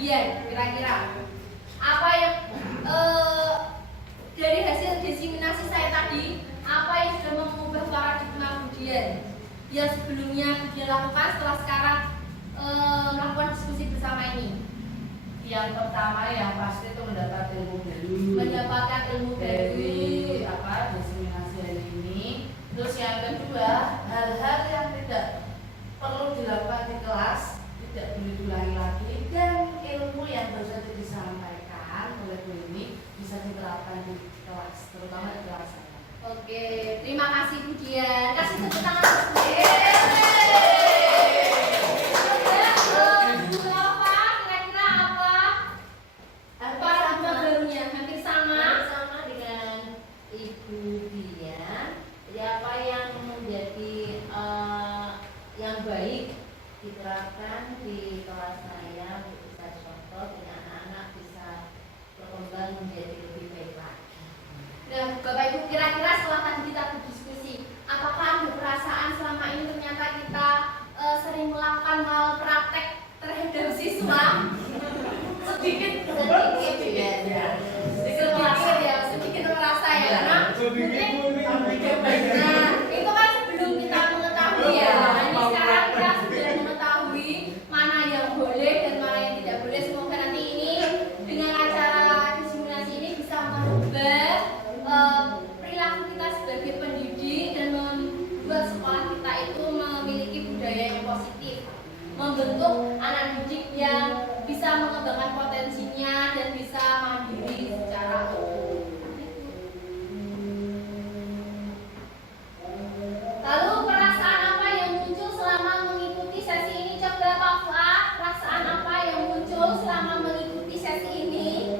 kemudian kira-kira apa yang dari hasil diseminasi saya tadi, apa yang sudah mengubah paradigma kemudian yang sebelumnya kemudian lakukan setelah sekarang melakukan diskusi bersama ini? Yang pertama yang pasti itu mendapatkan ilmu baru. Mendapatkan ilmu Dari baru. apa diseminasi hari ini. Terus yang kedua, hal-hal yang tidak perlu dilakukan di kelas tidak boleh diulangi lagi, dan ilmu yang baru saja disampaikan oleh Bu ini bisa diterapkan di kelas, terutama di kelas saya. Oke, terima kasih Bu Dian. Kasih tepuk tangan. Bu Nova, kira-kira apa paradigma barunya? Hampir sama. Sama dengan Ibu Dian. Jadi apa yang menjadi yang baik diterapkan di kelas saya bisa contoh dengan anak-anak bisa berkembang menjadi lebih baik lagi. Nah, Bapak Ibu, kira-kira setelah tadi kita berdiskusi, apakah ada perasaan selama ini ternyata kita sering melakukan hal praktek terhadap siswa? Sedikit ya. sedikit merasa ya, karena nah, itu kan sebelum kita mengetahui ya. Ini sekarang kita sudah mengetahui mana yang boleh dan mana yang tidak boleh. Semoga nanti ini dengan acara diseminasi ini bisa merubah perilaku kita sebagai pendidik dan membuat sekolah kita itu memiliki budaya yang positif, membentuk anak didik yang bisa mengembangkan potensinya dan bisa mandiri secara utuh. Lalu perasaan apa yang muncul selama mengikuti sesi ini? Coba Pak Fuad, perasaan apa yang muncul selama mengikuti sesi ini?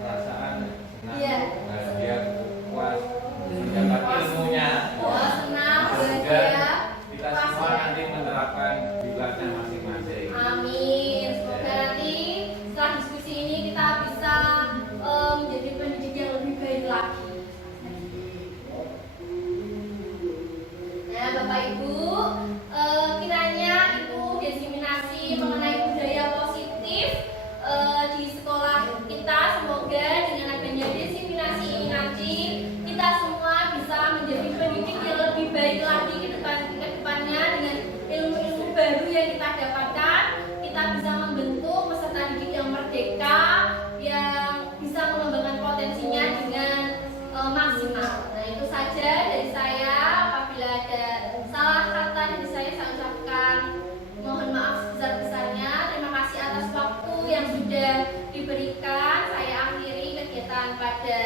Perasaan senang, Iya. bahagia, puas, mendapat ilmunya. Wah, senang, Semoga bahagia, kita puas semua ya. nanti menerapkan di kelasnya masing-masing. Amin. Semoga nanti setelah diskusi ini kita bisa menjadi pendidik yang lebih baik lagi. Nah, Bapak Ibu, kiranya itu diseminasi mengenai budaya positif di sekolah kita. Semoga dengan adanya diseminasi ini nanti kita semua bisa menjadi pendidik yang lebih baik lagi ke depannya dengan ilmu-ilmu baru yang kita dapatkan. Kita bisa membentuk peserta didik yang merdeka, yang bisa mengembangkan potensinya dengan maksimal. Nah, itu saja dari saya. Apabila ada salah kata dari saya ucapkan mohon maaf sebesar-besarnya. Terima kasih atas waktu yang sudah diberikan. Saya akhiri kegiatan pada